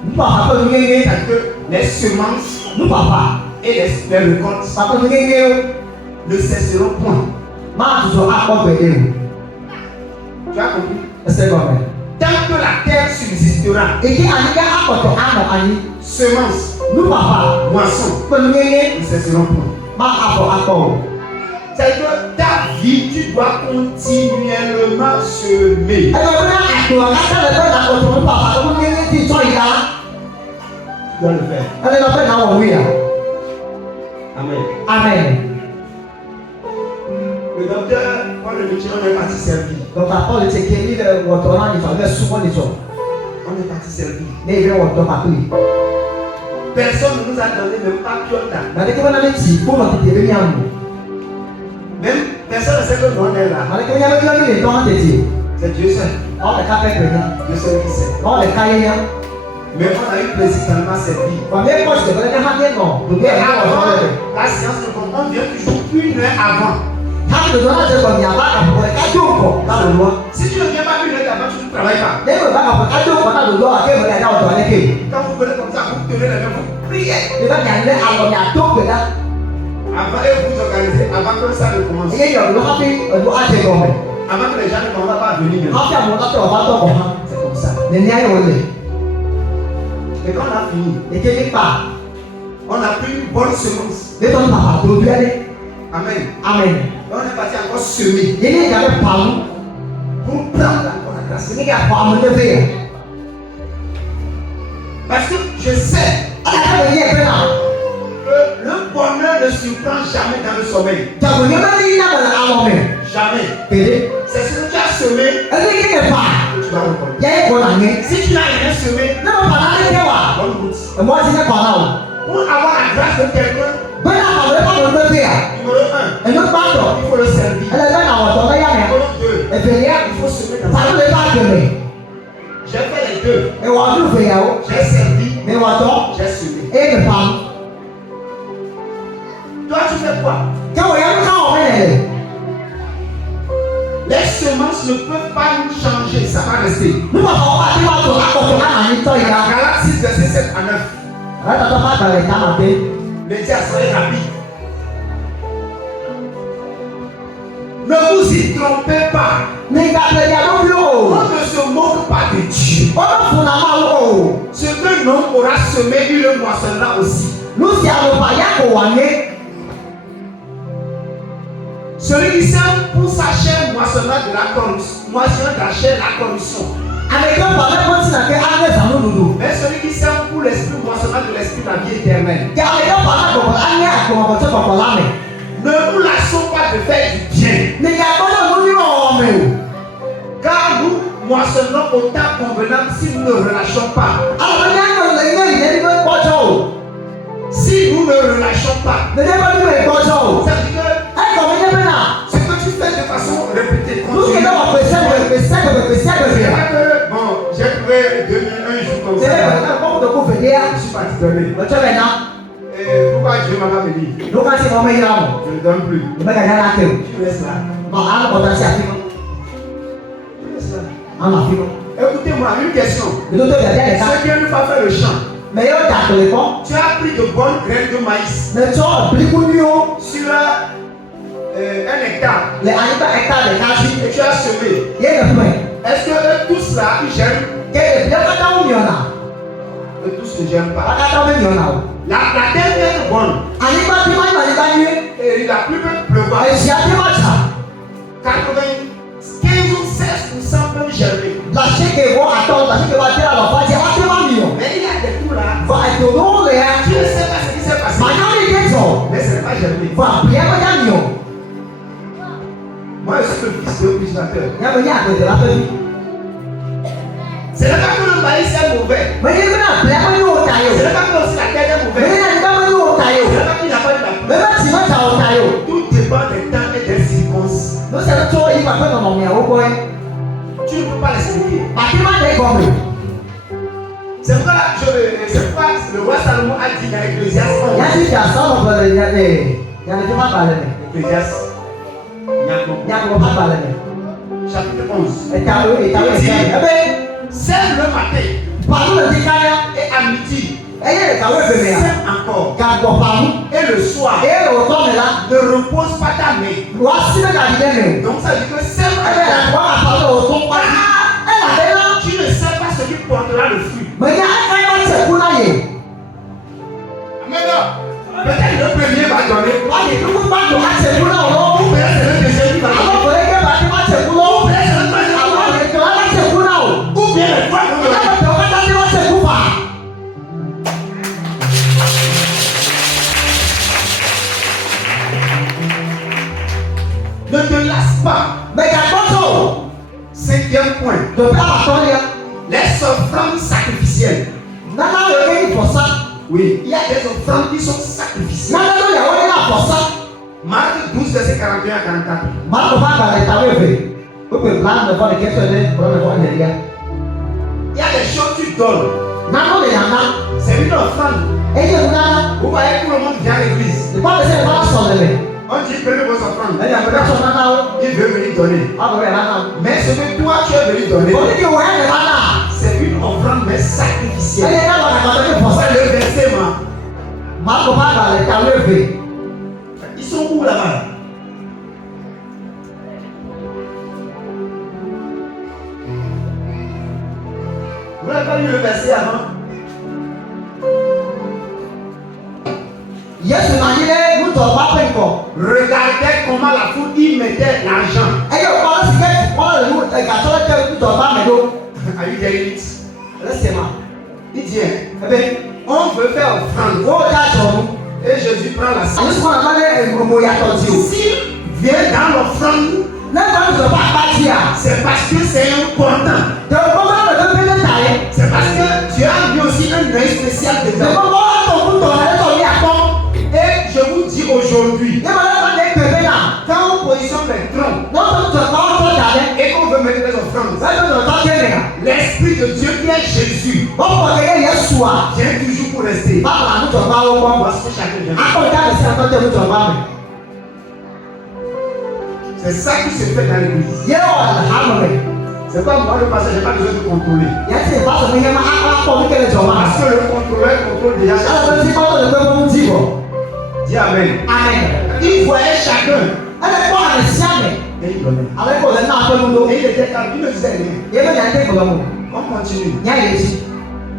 Nous papa peut nous gagner. C'est que les semences Nous papa. et les récoltes Papa nous gagner. ne cesseront point. Ma tu seras pas perdre. Tu as compris? C'est comme Tant que la terre subsistera, et qui a dit contre semences, nous papa. moissons Peut nous gagner. ne cesseront point. Ma accord. C'est que ta vie, tu dois continuellement semer. Alors là, on a le contre papa. Nous gagner tu toi il a. Tu dois le faire. Elle va faire dans oui. Amen. Amen. Le docteur, quand le métier, on est parti servir. Donc après le checker le retournant il fallait souvent les gens. On est parti servir. Mais il va retourner partout. Personne ne nous a donné même pas piota. Mais dès qu'on a les petits pour nous qui devenir nous. Même personne ne sait que nous on est là. Mais quand il y a les temps de dire. C'est Dieu seul. On est capable de rien. Dieu seul qui sait. On est caillé. Mais on a eu plaisir tellement à servir. Combien de fois je devrais dire non? Donc Et avant la séance de compte, on vient toujours 1 heure avant. Quand le donner de comme il y a pas pour le cadeau dans le loi. Si tu ne viens pas 1 heure avant, tu ne travailles pas. Dès que va pour cadeau dans le loi, qu'est-ce que vous allez dans le Quand vous venez comme ça, vous tenez les mains, vous priez. Il va gagner à l'homme à tout que là. Avant et vous organisez, avant que ça ne commence. Il y a le roi qui doit être comme. Avant que les gens ne commencent pas à venir. En fait, mon affaire va pas comme c'est comme ça. Les niais ont eu. Et quand on a fini, Et quelque part, on a pris une bonne semence. les gens papa pour lui aller. Amen. Amen. Et on est parti encore semer Il y a des parents pour prendre la grâce. il y a pas me lever. Parce que je sais À la fin il y a pas. que le bonheur ne surprend jamais dans le sommeil. Tu as bien mal il y a pas à l'homme. Jamais. Pédé. C'est ce que tu as semé Elle dit quelque part. que tu vas récolter. Il y a quoi là né? Si tu n'as rien semé, Non, pas là les quoi. bonne route. Et moi je sais pas là. Pour avoir la grâce de quelqu'un, Ben là on va pas me lever. numéro 1, Et nous pas. il faut le servir. Elle est là on va y aller. Numéro 2, Et puis il y a il faut semer dans ça sa ne veut pas que J'ai fait les deux. et on va nous faire. J'ai servi, Mais on va j'ai semé. et me parle. Toi, tu fais quoi? Quand on y a quand on est Les semences ne peuvent pas nous changer, ça va rester. nous va pas direว่าตัวตัวนั้นนี่ตัวอีกแล้ว Galates 6, verset 7 à 9. แล้วเราต้องมาแต่ละอย่างเอง Médias, soyez rapides. Ne vous y trompez pas. ในการเรียนรู้ On ne se moque pas de Dieu. เพราะต้องคุณน้ำมาโอ้ Ce que l'homme aura semé, il le moissonnera aussi. รู้เสียงเราไปยากกว่านี้ Celui qui sème pour sa chair moissonnera de la corruption. Moissonnera de la chair la corruption. อันนี้ก็บอกได้ว่าที่ไหนก็อ้างได้สามรุ่นดู Mais celui qui sème pour l'esprit moissonnera de l'esprit la vie éternelle. แกอะไรก็บอกได้บอกอ้างเนี่ยบอกบอกจะบอกบอกล้านเนี่ย Ne vous lassons pas de faire du bien. ในการก็ต้องรู้ที่ว่าอ๋อไม่ Car nous moissonnons au temps convenable si nous ne relâchons pas. อะไรเนี่ยก็เลยเนี่ยเนี่ยที่ก็โจ Si nous ne relâchons pas, ในเนี่ยก็ที่ไม่โจ ça veut dire ไอ้ก็ไม่ได้เป็นอ่ะ que ce que tu fais de façon répétée, รู้สึก continue. ว่าเป็นเส้นเป็นเส้นเป็นเส้นเป็น C'est เส้น vrai que, bon, j'ai trouvé 2001 jour comme เส้น ça. เป็นการป้องกันผู้เป็นเนี่ย Je suis parti donner. เราจะเป็นนะ Et pourquoi Dieu m'a pas béni? ลูกค้าที่เขาไม่ยอม Je ne donne plus. ไม่กันได้ละคือ Tu laisses là. บอกอ้างบอกจะเสียที่มั้ง Tu laisses là. อ้างหลับที่มั้ง Écoutez-moi, une question. เดี๋ยวตัวเดี๋ยวได้เลยครับ Ceux qui n'ont pas fait le champ, ไม่ยอมจัดเลยป้อง tu as pris de bonnes graines de maïs ในช่วงปลิกุนิโอ sur 1 hectare เลยอันนี้ก็เอ็กซ์ตาเลยครับที่ et tu as semé. เยอะเลย Est-ce que eux tous là, ils gèrent? แกเดี๋ยวก็ต้องมีนะ Eux tous ne gèrent ว่า pas. ต้องไม่มีนะ La terre est bonne อันนี้ก็ที่ไม่มาที่บ้านนี้ et la pluie peut pleuvoir quoi? Ẹ̀sìn àti màtà. 95 ou 16% peuvent germer. Làṣẹ́kẹ̀ wọ́n àtọ̀ làṣẹ́kẹ̀ wọ́n àti àlọ́fà jẹ́ wọ́n ti máa mìíràn. Mais il y a des coups là. Fọ àìtòdó rẹ̀ ẹ́. Tu ne sais pas ce qui s'est passé. Màá ní ìdí sọ̀. Mais ce n'est pas germé. Fọ àpìlẹ̀ ẹ̀kọ́jà mìíràn. Moi, je suis le fils de l'utilisateur. Yàtọ̀ ní àgbẹ̀dẹ̀ lápẹ́ bí. Ce n'est pas que le maïs est mauvais. Mẹ ní ìgbẹ́ náà pìlẹ̀ ẹ̀kọ́ yóò ta yóò. Ce n'est pas que aussi la terre est Mẹ mauvaise. ní ìgbẹ́ náà yóò ta yóò. Ce n'est pas qu'il n'y a pas de la pluie. Mẹ bá tì máa ta ọ̀ta yóò. Tout dépend des temps et des circonstances. Ló ṣe tó ìgbà pẹ́ nọ̀nà ìyàwó kọ́ ẹ́. Tu ne peux pas l'expliquer. Bàtí má dé gọ̀mù. C'est pourquoi le roi Salomon a dit dans Ecclésiaste 11. Yàtí ìjà sọ̀rọ̀ bẹ̀rẹ̀ yàrá tí má balẹ̀ mẹ́. Ecclésiaste. Yàtọ̀ má balẹ̀ mẹ́. Chapitre 11. Ìtàwé ẹ̀bẹ̀. Sème le matin Pàlú lè ti káyà. et à midi. Ẹyẹ ìtàwé bẹ̀rẹ̀ yà. Sème encore. Gàgbọ̀ pàlú. Et le soir. Ẹyẹ òótọ́ mi la. Ne repose pas ta main. Wà á sí mẹ́ta dídẹ́ mi. Donc ça veut dire que sème Ẹbẹ̀ yà encore. wọ́n àpàlù òótọ́ pa. Ẹ là dé náà. Tu ne sais pas ce qui portera le fruit. Mẹ ní ẹ̀ka ṣẹ̀kú náà yẹ. Maintenant, peut-être le premier va donner. Wọ́n yẹ kí wọ́n bá tó má ṣẹ̀kú náà lọ. Ou peut-être c'est le deuxième qui va Àwọn donner. ọkùnrin kẹ́ bá ti má ṣẹ̀kú lọ. Ou peut-être c'est le troisième qui va Àwọn donner. ètò má ṣẹ̀kú náà o. Ou bien les trois vont donner. Ìjọba tó wọ́n dá sí wọ́n ṣẹ̀kú fà. Ne te lasse pas. Mẹ̀gà gbọ́dọ̀. 5e point. Dòbí àbàtọ́ yẹ. Les offrandes sacrificielles. Nana yóò gé ìfọ̀sá. Oui, il y a des offrandes qui sont sacrificielles. Nana yóò yàwó ní àfọ̀sá. Marc 12, verset 41 à 44. Marco bá balẹ̀ ìtàwé ìfẹ́. Ó pè plan de fọ́ ní kẹ́sọ̀ ní ọ̀rọ̀ ìfọ́ ní ẹ̀díyà. Il y a des choses que tu donnes. Nana lè yàrá. C'est une offrande. Ẹyẹ ìwúná. Vous voyez, tout le monde vient à l'église. Ìpá bẹ̀ sẹ́ ìpá sọ̀ lẹ̀lẹ̀. On dit prenez vos offrandes. Ẹ̀yà pẹ̀lú ẹ̀sọ̀ nana o. Il veut venir donner. Ọ̀bẹ̀ rẹ̀ nana. Mais ce que toi tu es venu donner, Onídìí wọ̀ ẹ̀ rẹ̀ nana. c'est une offrande mais sacrificielle. Ẹyẹ náà wà kàtà ní ìfọ̀sá. C'est le verset, man. Marco bá balẹ̀ ìtàwé ìfẹ́. Ils sont où là-bas? Vous n'avez pas lu le verset avant? Yéésù náà yí lé nùtọ̀ bá pè kọ̀. Regardez comment la foule y mettait l'argent. Ẹyẹ òkú ọ̀rọ̀ sì kẹ́ ọ̀rọ̀ ìlú ẹ̀gàtọ́ tẹ nùtọ̀ bá mẹ́lò. Are you getting it? Ẹlẹ́sẹ̀ ma. Il dit, Ẹbẹ̀ on veut faire offrande. ó dá àjọ ọ̀run. Et Jésus prend la salle. Àyè sọ́kàn náà lé ẹ̀gbọ̀n yàtọ̀ tí o. S'il vient dans l'offrande, Lẹ́gbọ̀n nùtọ̀ bá bá jí à. c'est parce que c'est important. Tẹ̀wọ́ bá bá bẹ̀rẹ̀ pé tà yẹ. C'est parce que tu as mis aussi un œil spécial dedans. Tẹ̀wọ́ bá wà tó kún tọ̀ ẹ̀ tọ̀ ní àpọ̀. Et je vous dis aujourd'hui, Yẹ́n bá lọ́kàn lé pèpè náà. quand on positionne les troncs Lọ́kàn nùtọ̀ bá wà tó dà lẹ́. et qu'on veut mettre des offrandes, Lẹ́gbọ̀n nùtọ̀ tẹ̀lé à. l'Esprit de Dieu qui est Jésus Wọ́n kọ̀ kẹ́kẹ́ yẹ sùn à. vient toujours pour rester. Báwo la nùtọ̀ bá wọ́n kọ́? Parce que chacun vient. Akọ̀já lè sẹ́ àtọ́tẹ̀ nùtọ̀ bá mi. C'est ça qui se fait dans l'église. Yẹ́ wọ̀ àlùhàmù rẹ̀. C'est pas moi le passage, j'ai pas besoin de contrôler. Yẹ́ ti ìbáṣọ̀ mi yẹ́ máa akọ̀ mi kẹ́lẹ̀ jọ̀ máa. Parce que le contrôleur contrôle déjà chaque Ẹ̀rọ chose. ti kọ́ lọ́dọ̀ pé fún jí bọ̀. Dis Amen. Amen. Il voyait chacun. Ẹ̀rọ kọ́ àlẹ́ sí àmì. Et il donnait. Alẹ́ kò lẹ́ náà tó ń lo. Et il était calme, il ne disait rien. Yẹ́ bẹ́ẹ̀ yẹn tẹ́ ìgbọ̀lọ́ mu. On continue. Yẹ́ yẹ ti.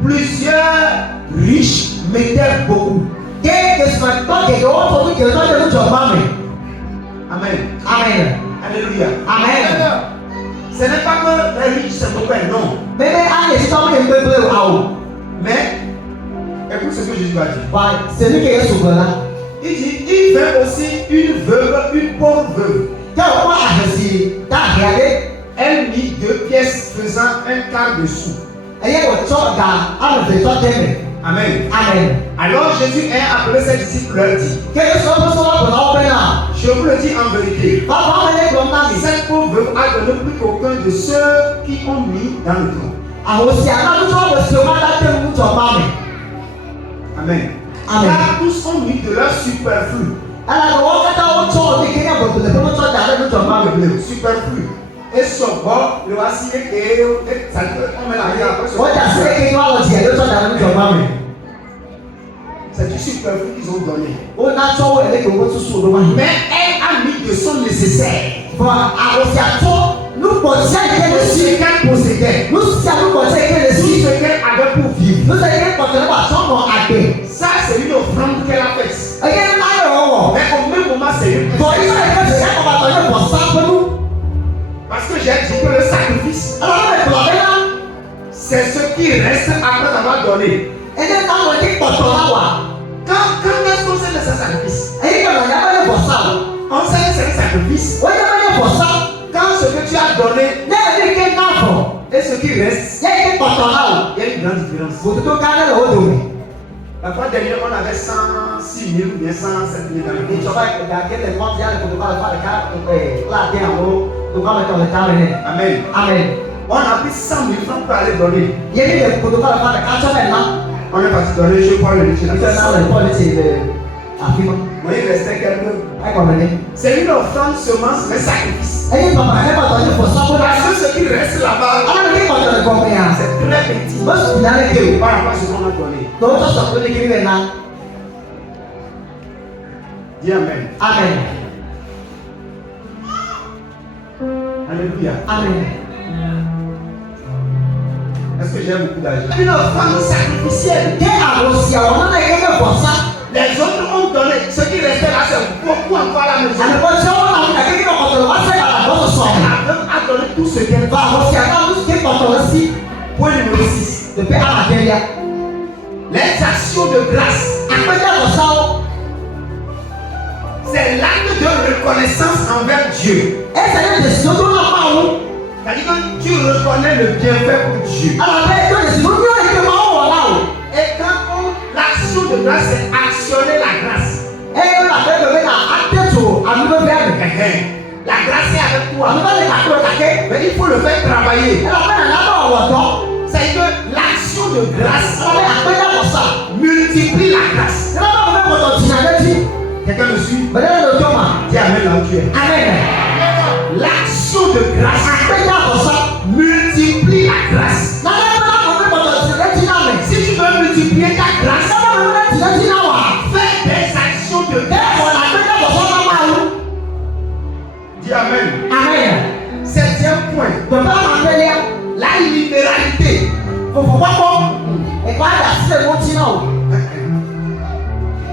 Plusieurs riches mettaient beaucoup. Kéèké sùnmọ̀ tọ́kẹ̀ kẹ́ wọ́n tó ní kẹ́ tọ́jú ní jọ̀ bá mi. Amen. Amen. Alléluia. Amen. Ce n'est pas que les riches c'est mauvais, non. Bébé ayé ti tọ́ mi ní pépé wa o. Mais, écoute ce que Jésus a dit. Wa sẹ́ni kẹ́ yẹ sùgbọ́n la. Il dit, il fait aussi une veuve, une pauvre veuve. Kẹ́ o kọ́ àhẹ̀sì dáhìí adé. Elle mit 2 pièces faisant un quart de sou. Ẹyẹ wò tọ́ ga alùpùpù tọ́ tẹ́lẹ̀. Amen. Amen. Alors Jésus a appelé ses disciples, leur dit, Kéèké sọ́dọ̀ sọ́dọ̀ bọ̀ náà ọ̀pẹ náà. je vous le dis en vérité, Bàbá àwọn ẹlẹ́gbẹ̀ẹ́ gbọ́n náà mi. cette pauvre veuve a donné plus qu'aucun de ceux qui ont mis dans le tronc. Àwọn òsì àgbàdo tó wọ́n sọ wọ́n dá tẹ́lu ní jọ̀ bá mi. Amen. Amen. Car tous ont mis de leur superflu. Ẹlẹ́gbẹ̀ẹ́ wọ́n kẹta wọ́n tọ́ ọdún kéèyàn bọ̀ tẹ̀lé fún tọ́ dà lẹ́nu jọ̀ bá mi. Superflu. Et sọ̀gbọ́ le wá sí eke ça on met la vie après. Wọ́n jà sí kéèké wọ́n lọ tiẹ̀ ló tọ́ dà lẹ́nu jọ̀ bá mi. C'est du superflu qu'ils ont donné. Ó ná tọ́wọ́ ẹlẹ́gbẹ̀ẹ́ wọ́n tún sùn lọ́wọ́ yìí. Mais elle a mis de son nécessaire. Bọ̀ àwòsí àtọ́ lùpọ̀ tí a yẹ lè sí. Ce qu'elle possédait. Lùsí àlùpọ̀ tí a yẹ lè Tout sí. ce qu'elle avait pour vivre. Lùsí àyè pọ̀tẹ́ wà tọ́nà àgbẹ̀. Ça c'est une offrande qu'elle a faite. Ẹyẹ náà yọ̀ wọ̀. Mais au même moment c'est une Bọ̀ ìgbà yẹn j'ai dit que le sacrifice, c'est ce qui reste après avoir donné. Quand est-ce qu'on sait que c'est un sacrifice? On sait que c'est un sacrifice quand ce que tu as donné et ce qui reste, il y a une grande différence. La fois dernière, on avait 106 000 ou bien 107 000 dans le pays. Amen. Amen. On a pris 100 000 francs pour aller donner. Il y a eu des protocoles à faire On est parti donner, je crois, le lieutenant. Mais il restait quelques. C'est une offrande semence, mais sacrifice. Parce que ce qui reste là-bas, c'est très petit. Par rapport à ce qu'on a donné. Dis Amen. Amen. Alléluia. Amen. Est-ce que j'ai beaucoup d'argent? Une offrande sacrificielle. Les autres ont donné. Ce qui restait là, c'est beaucoup encore à la maison. Elle a donné tout ce qu'elle va. Point numéro 6. Les actions de grâce. C'est l'acte de reconnaissance envers Dieu. C'est-à-dire que tu reconnais le bienfait pour Dieu. Et quand l'action de grâce, c'est actionner la grâce. La grâce est avec toi. Mais il faut le faire travailler. C'est que l'action de grâce multiplie la grâce. Quelqu'un me suit? Dis Amen là où tu es. Amen. L'action de grâce multiplie la grâce. Si tu veux multiplier ta grâce, fais des actions de grâce. Dis Amen. Amen. Septième point. La libéralité.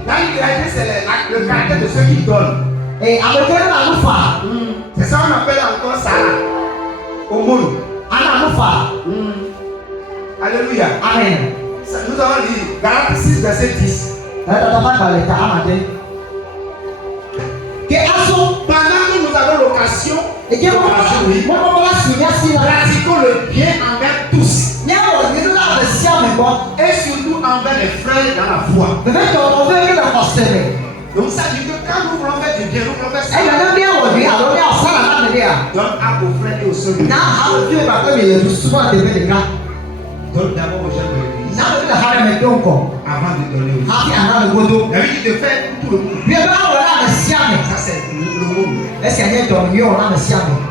La libéralité, c'est le caractère de ceux qui donnent. Et avec elle, c'est ça qu'on appelle encore ça. Au monde. Alléluia. Amen. Nous avons dit Galates 6, verset 10. Pendant que nous avons l'occasion, pratiquons le bien envers tous. Et surtout envers les frères dans la foi. Donc ça dit que quand nous voulons faire du bien, nous voulons faire ça. Donne à vos frères et aux sœurs. Donne d'abord aux gens de l'église. Avant de donner aux autres. La vie de faire pour tout le monde. Ça c'est le monde. C'est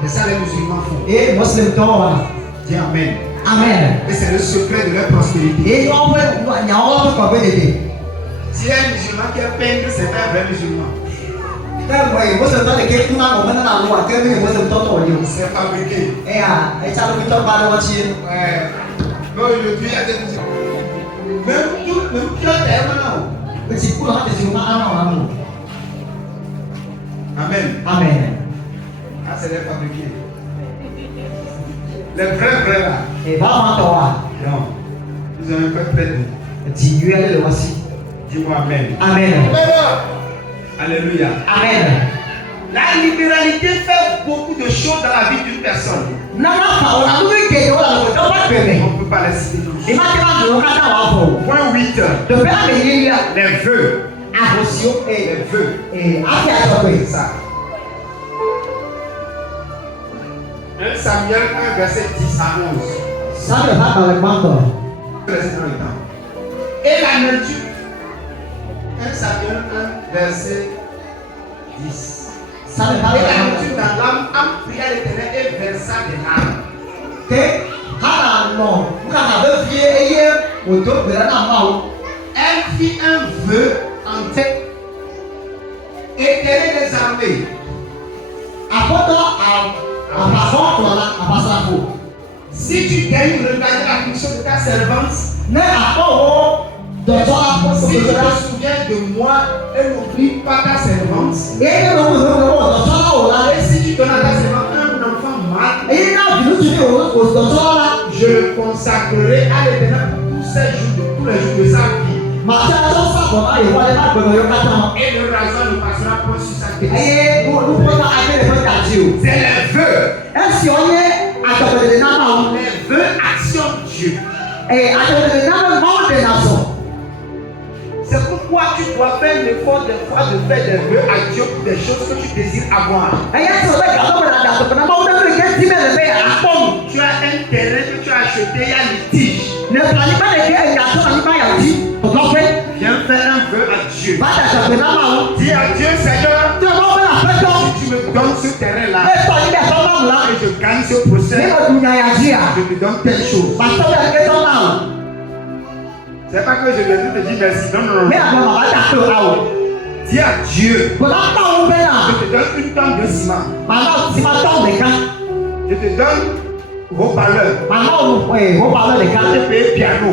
ça les musulmans font. Dis Amen. Amen. Et c'est le secret de leur prospérité. Si un musulman qui est peintre, c'est pas un vrai musulman. C'est fabriqué. Non, le Dieu a des musulmans. Même Dieu est maintenant. Amen. Amen. Ah, c'est les fabriqués. Les vrais là. Non. Nous avons pas fait de. Dis-moi Amen. Amen. Alléluia. Amen. La libéralité fait beaucoup de choses dans la vie d'une personne. On ne peut pas les citer tous. Point 8. Les vœux. Les vœux. C'est ça. 1 Samuel 1, verset 10 à 11. Et la nature. 1 Samuel 1, verset 10. Et la nature dans l'âme a prié à l'Éternel et versa des larmes. Elle fit un vœu en tête. Éternel des armées. Si tu daignes regarder l'affliction de ta servante, si tu te souviens de moi et n'oublie pas ta servante, et si tu donnes à ta servante un enfant mal, Je le consacrerai à l'Éternel pour tous les jours de sa vie. Et le rasoir ne passera pas sur sa tête. C'est les vœux. Les vœux actionnent Dieu. C'est pourquoi tu dois faire l'effort des fois de faire des vœux à Dieu pour des choses que tu désires avoir. Tu as un terrain que tu as acheté, il y a litige. Viens faire un vœu à Dieu. Dis à Dieu, Seigneur, si tu me donnes ce terrain-là et je gagne ce procès, je te donne telle chose. C'est pas que je viens de te dire merci. Non. Dis à Dieu, je te donne une tonne de ciment. Je te donne vos valeurs. Je te paye piano.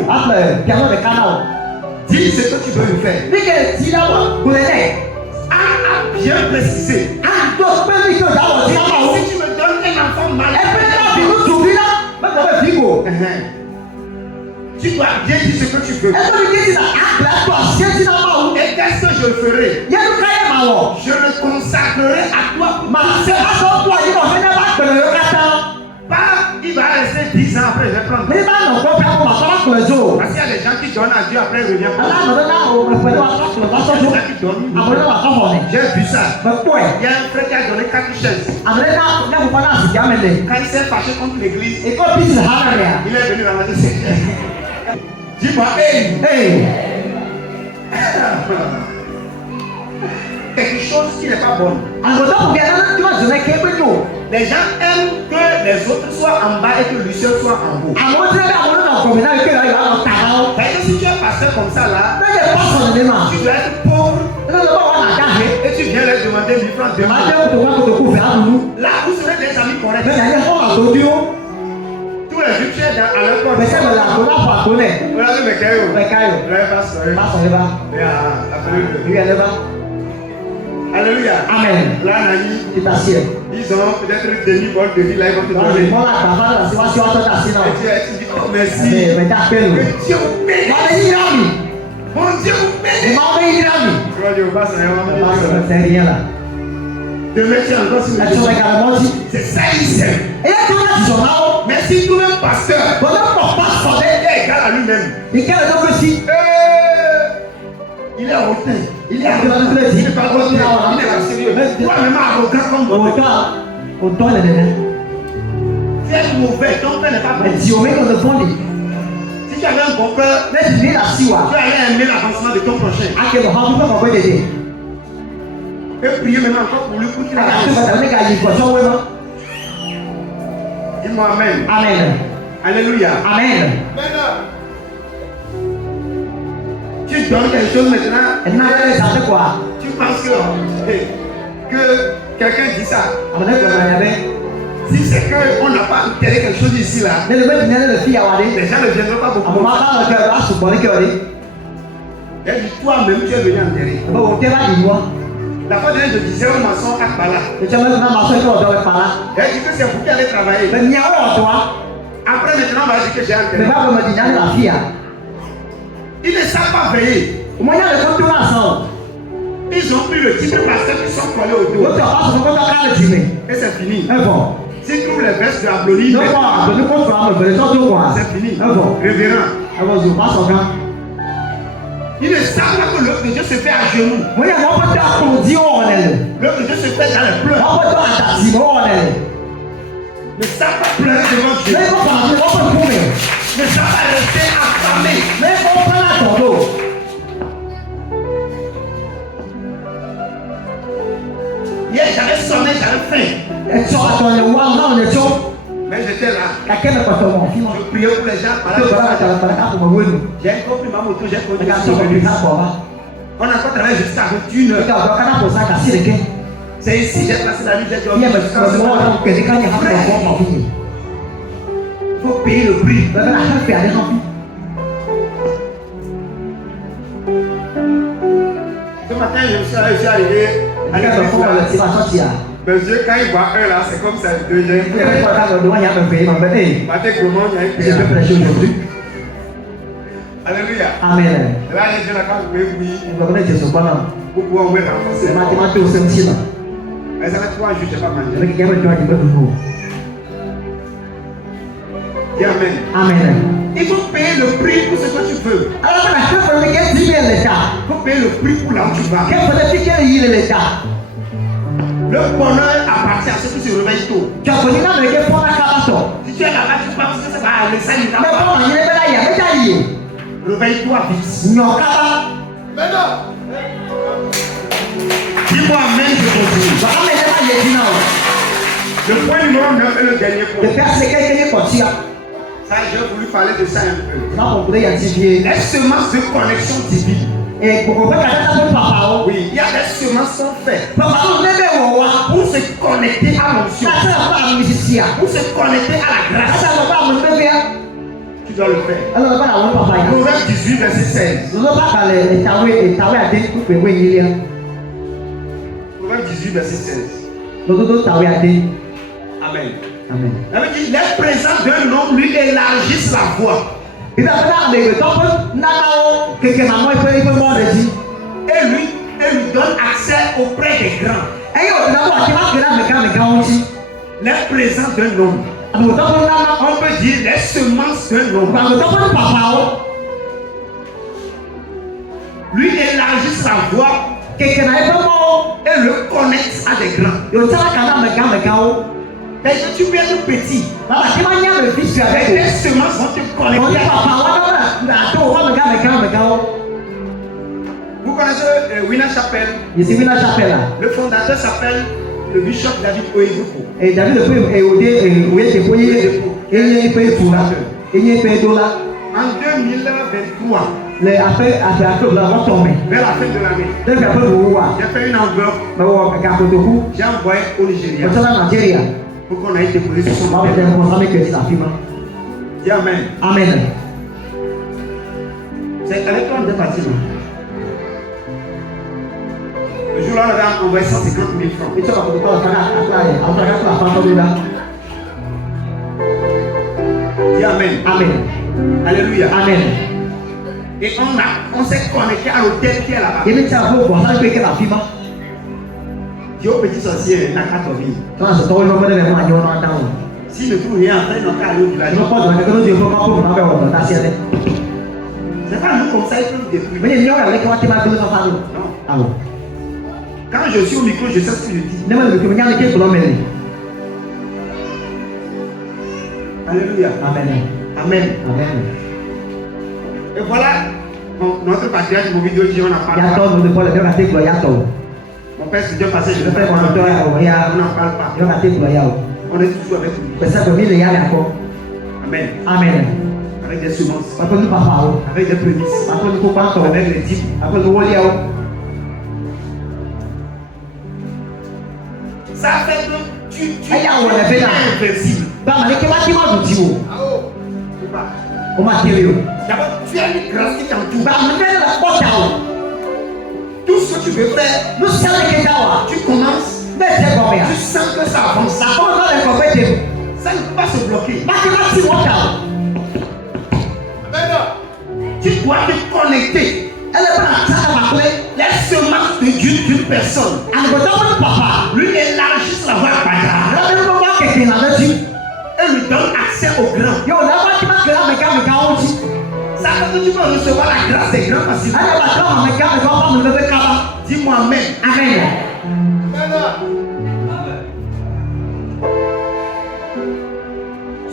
Dis ce que tu veux me faire. A bien précisé. Si tu me donnes un enfant malade, tu dois bien dire ce que tu veux. Et qu'est-ce que je ferai? Je le consacrerai à toi. Il va rester 10 ans après, je vais prendre. Parce qu'il y a des gens qui donnent à Dieu après ils reviennent. Il y a des gens qui donnent. J'ai vu ça. Il y a un frère qui a donné 4 chaises. Quand il s'est fâché contre l'église, il est venu ramasser. Dis-moi, hey. Quelque chose qui n'est pas bon. Les gens aiment que les autres soient en bas et que lui seul soit en haut. Si tu es pasteur comme ça là, tu dois être pauvre et tu viens leur demander 1000 francs demain. Là, vous serez des amis corrects. Tous les jours, tu es à leur corps. Voilà, mais alléluia. Amen. Là, Nani, ils ont peut-être demi-vol de vie là, ils vont te donner. Et tu dis, oh merci. Que Dieu vous bénisse. Mon Dieu vous bénisse. Demain, tu es encore sur le c'est ça, il sait. Mais si tu es un pasteur, il est égal à lui-même. Il est hautain. Il est pas hautain. Il est pas sérieux. Toi-même arrogant comme moi. Tu es mauvais. Ton père n'est pas bon. Si tu avais un bon père, tu allais aimer l'avancement de ton prochain. Et prier maintenant encore pour lui pour qu'il avance. Dis-moi amen. Amen. Alléluia. Amen. Maintenant, tu donnes quelque chose maintenant. Tu penses que quelqu'un dit ça. Si c'est qu'on n'a pas intérêt quelque chose ici là, les gens ne viendront pas beaucoup. Et dit toi-même tu es venu enterrer. La fois dernière je disais au maçon Akbala. Elle dit que c'est vous qui allez travailler. Après maintenant on va dire que j'ai enterré. Ils ne savent pas veiller. Ils ont pris le titre parce qu'ils sont collés au dos. Et c'est fini. S'ils trouvent les vestes de Ablonie, c'est fini. Révérend. Ils ne savent pas que l'œuvre de Dieu se fait à genoux. L'œuvre de Dieu se fait dans les pleurs. Ne savent pas pleurer devant Dieu. Ne savent pas rester affamés. Hier j'avais sommeil, j'avais faim. Mais j'étais là. Je priais pour les gens. J'ai compris ma moto, j'ai conduit. On a encore travaillé jusqu'à 21h. C'est ici j'ai passé la nuit, j'ai dormi. Il faut payer le prix. Ce matin, je suis arrivé à l'église. Monsieur, quand il voit un là, c'est comme ça, le deuxième. Il y avait pas de droit, il y a un pays, mais hey, Partez comment il y a je peux prêcher aujourd'hui. Alléluia. Amen. Là, il y a la carte, oui. On va connaître ce soir là. Pourquoi on veut renforcer? C'est mathématique au sentier là. Mais ça va 3 jours, je n'ai pas mangé. Avec quelqu'un qui va dire que vous. Dis Amen. Amen. Il faut payer le prix pour ce que tu veux. Alors, la chef de l'église dit bien l'État. Il faut payer le prix pour là où tu vas. Qu'est-ce que c'est que l'État? Le bonheur appartient à ceux qui se réveillent tôt. Tu as connu dans l'église pour la cabasso. Si tu es là-bas, tu penses que ça va aller, ça ira Mais pas. comment il est là, il y a déjà lié. Réveille-toi vite. Non, caba. Mais non. Dis-moi Amen, je continue. Voilà, mais c'est pas les dîners. Le point numéro 9 est le dernier Le point. père, c'est quelqu'un qui est comme ça. Ça, j'ai voulu parler de ça un peu. Là, on pourrait y activer. Les semences de connexion divine. Et pour qu'on fasse ça pour papa. Oui, il y a des semences qui sont faites Papa, on est bien au roi. pour se connecter à l'onction, Ça, c'est pas un musicien. pour se connecter à la grâce. Ça, c'est pas un bébé. Tu dois le faire. Alors, on va la voir papa. Proverbe 18, verset 16. Nous ne pas parler de Tawé et Tawé a dit que vous voyez. Proverbe 18, verset 16. Nous devons Tawé a dit. Amen. Amen. Ça veut dire les présents d'un homme lui élargissent la voie. Il va faire avec le temps, Nanao, quelqu'un m'a moins fait, il peut m'en dire. Et lui donne accès auprès des grands. Et yo, d'abord, tu vas faire avec un grand aussi. Les présents d'un homme. On On peut dire les semences d'un homme. Lui élargissent la voie et le connecte à des grands. Mais si tu viens tout petit, les semences vont te connecter. Vous connaissez Winner Chapel? Le fondateur s'appelle le bishop David Oyedepo. Et David le premier est En 2023, les affaires vont tomber. vers la fin de l'année, Dès que après vous voir, j'ai fait une enveloppe, mais on va faire de vous. j'ai envoyé au Nigeria Comme ça, la Nigeria, pour qu'on aille déposer sur on son va père. faire un contrat avec la firme. Dis Amen. Amen. C'est avec toi on est parti. Le jour-là, on avait envoyé 150 000 francs. Et tu vas faire la Dis Amen. Amen. Alléluia. Amen. Et on s'est connecté à l'hôtel qui est là-bas. Et maintenant, vous voir ça, je vais la firme. Dis au petit sorcier, n'a qu'à tomber. Quand je t'envoie, je vais me dire, je vais S'il ne trouve rien, après, il n'a qu'à aller au village. je ne pas dire que nous devons pas pour nous avoir un assiette. C'est pas nous comme ça, il peut nous détruire. Mais il y a un qui va te mettre dans la famille. Non. Ah bon. Quand je suis au micro, je sais ce que je dis. Ne me dis pas que tu vas me dire. Alléluia. Amen. Amen. Amen. Et voilà, notre patriarche, mon vidéo dit on n'a pas Il y a parlé. tort, nous devons le faire à tes gloires. Mon père, c'est déjà passé, je Je ne fais fais mon pas. docteur, On n'en parle pas. il y a tes gloires. On est toujours avec lui. Mais ça, je vais le y aller encore. Amen. Amen. Avec des semences, Après, nous parlons. avec des prémices, Après, nous parlons. avec les dîmes. Après, nous voyons. Ça fait que tu Aïe, es on a fait là. invincible. Bah, mais qu'est-ce que tu vas nous dire? Tu vas. On m'a tiré. D'abord, tu as une grâce qui t'entoure. Bah, mais la porte à Tout ce que tu veux faire, nous savons que ça tu commences, mais c'est combien? tu sens que ça avance. La porte dans les compétences. Ça ne peut pas se bloquer. Bah, tu vas tirer mon temps. Tu dois te connecter. Elle est pas là, ça va couler. Les semences de Dieu d'une personne Elle ne peut pas papa. lui élargissent la voie à Bada Alors, nous ne pas quelqu'un là-dessus. et lui donne accès aux grands. Yo, là-bas, tu vas que là, mais quand aussi. Ça fait que tu peux recevoir la grâce des grands facilement. Elle va quand mais quand on va me lever quand Dis-moi Amen. Amen.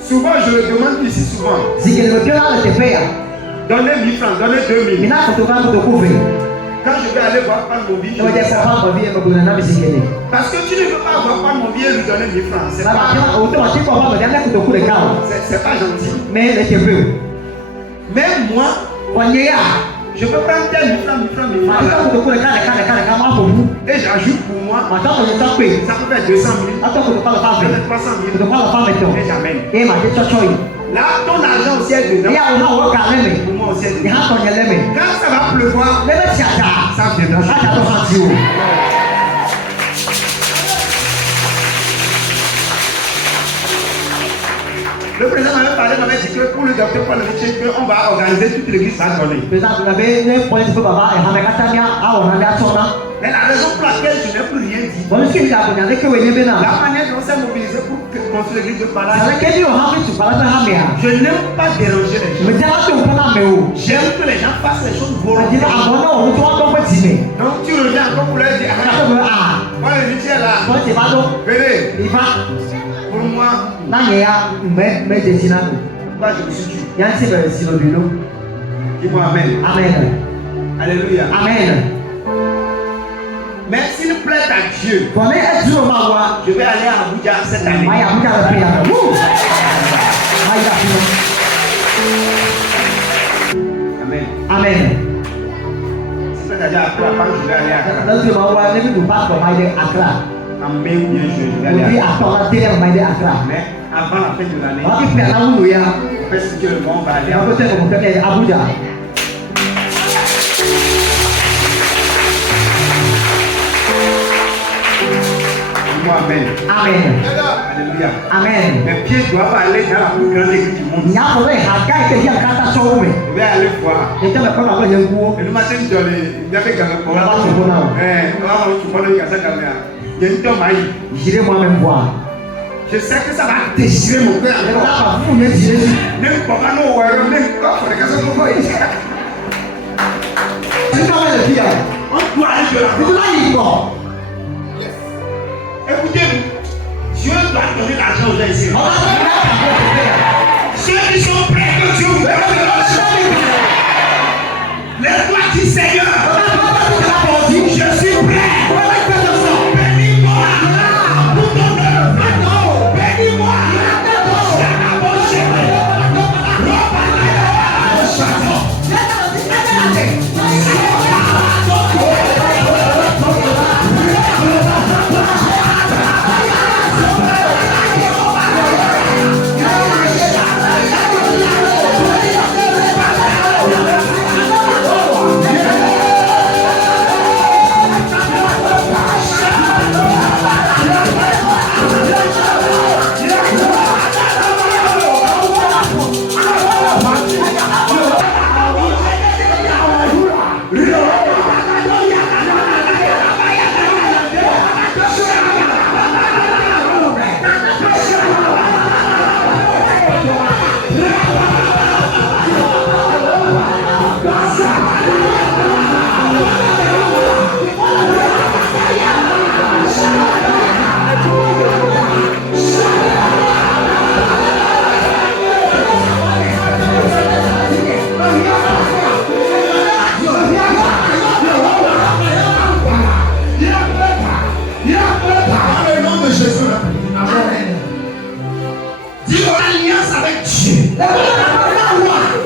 Souvent, je le demande ici souvent. Si que le cœur là, te paye. Donnez 1000 francs, donnez 2000. Il n'a pas de temps pour te couvrir. Quand je vais aller voir Pan Mobi, je Je vais dis dire, ça. ça va, ma vie, ma bonne amie, c'est qu'elle est. Parce que tu ne peux pas voir Pan Mobi et lui donner 1000 francs. C'est Là, pas, automatique, on va me dire, que tu cours les cartes. c'est pas gentil. Mais les cheveux. Même moi, On y est. je peux prendre 1000 francs, 1000 francs, 1000 Ma francs. fille, tu cours les cartes, moi pour vous. Et j'ajoute pour moi, Ma tante, on est en paix. ça peut faire 200 000, Attends, tu ne parles pas ça peut avec. faire 300 Tu 000. ne parles pas avec toi. Et j'amène. Et ma tête, tu as Là, ton argent aussi est Il y dedans. a un autre carnet. Pour moi aussi est Il y a dedans. un ton élément. Quand ça va pleuvoir, Mais le tchata. ça viendra. Ça, tu as ton senti. docteur Paul Richard qu'on va organiser toute l'église va donner. Mais la raison pour laquelle je n'ai plus rien dit, la manière dont on s'est mobilisé pour construire l'église de Palas, je n'aime pas déranger les gens. J'aime que les gens fassent les choses volontairement. Donc tu reviens encore pour leur dire, Paul Richard est là, venez. Pour moi, pourquoi je me suis tué? Dis-moi Amen. Amen. Alléluia. Amen. Mais s'il plaît à Dieu, je vais aller à Abuja cette année. Amen. Amen. Si plaît à Dieu, après la fin, je vais aller à Accra. En mai ou bien juin, je vais aller à Accra. Mais avant la fin de l'année, parce que le monde va aller à Abuja. Amen. Amen. Alléluia. Amen. Mes pieds doivent aller dans la plus grande église du monde. Je vais aller voir. Et le matin, je vais aller voir. Je sais que ça va déchirer mon cœur. On doit aller de la. Écoutez-vous, Dieu doit donner l'argent aux gens ici. Ceux qui sont prêts que Dieu vous donne l'argent. Les rois disent Seigneur, je suis prêt. Bénis-moi. Bénis-moi.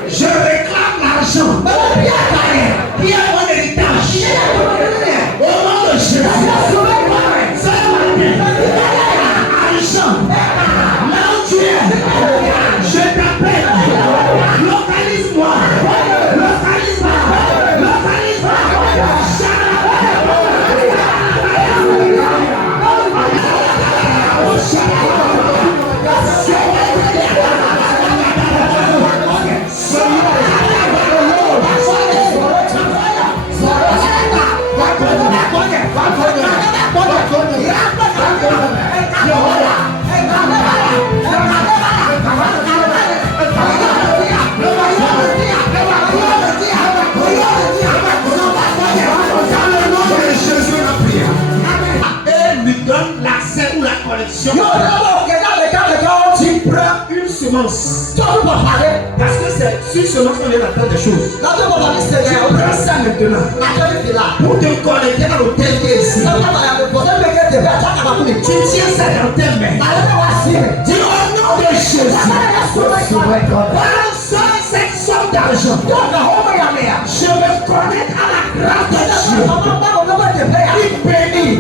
Je réclame l'argent qui est mon héritage. Au nom de Jésus. Argent, là où tu es, je t'appelle. Localise-moi. Localise-moi. Localise-moi. Tu prends une semence. Parce que c'est sur semence qu'on est en train de choses. Tu prends ça maintenant pour te connecter dans l'hôtel qui est ici. Tu tiens ça dans tes mains. Dis au nom de Jésus. Prends cette somme d'argent. Je me connecte à la grâce de Dieu. Il bénit.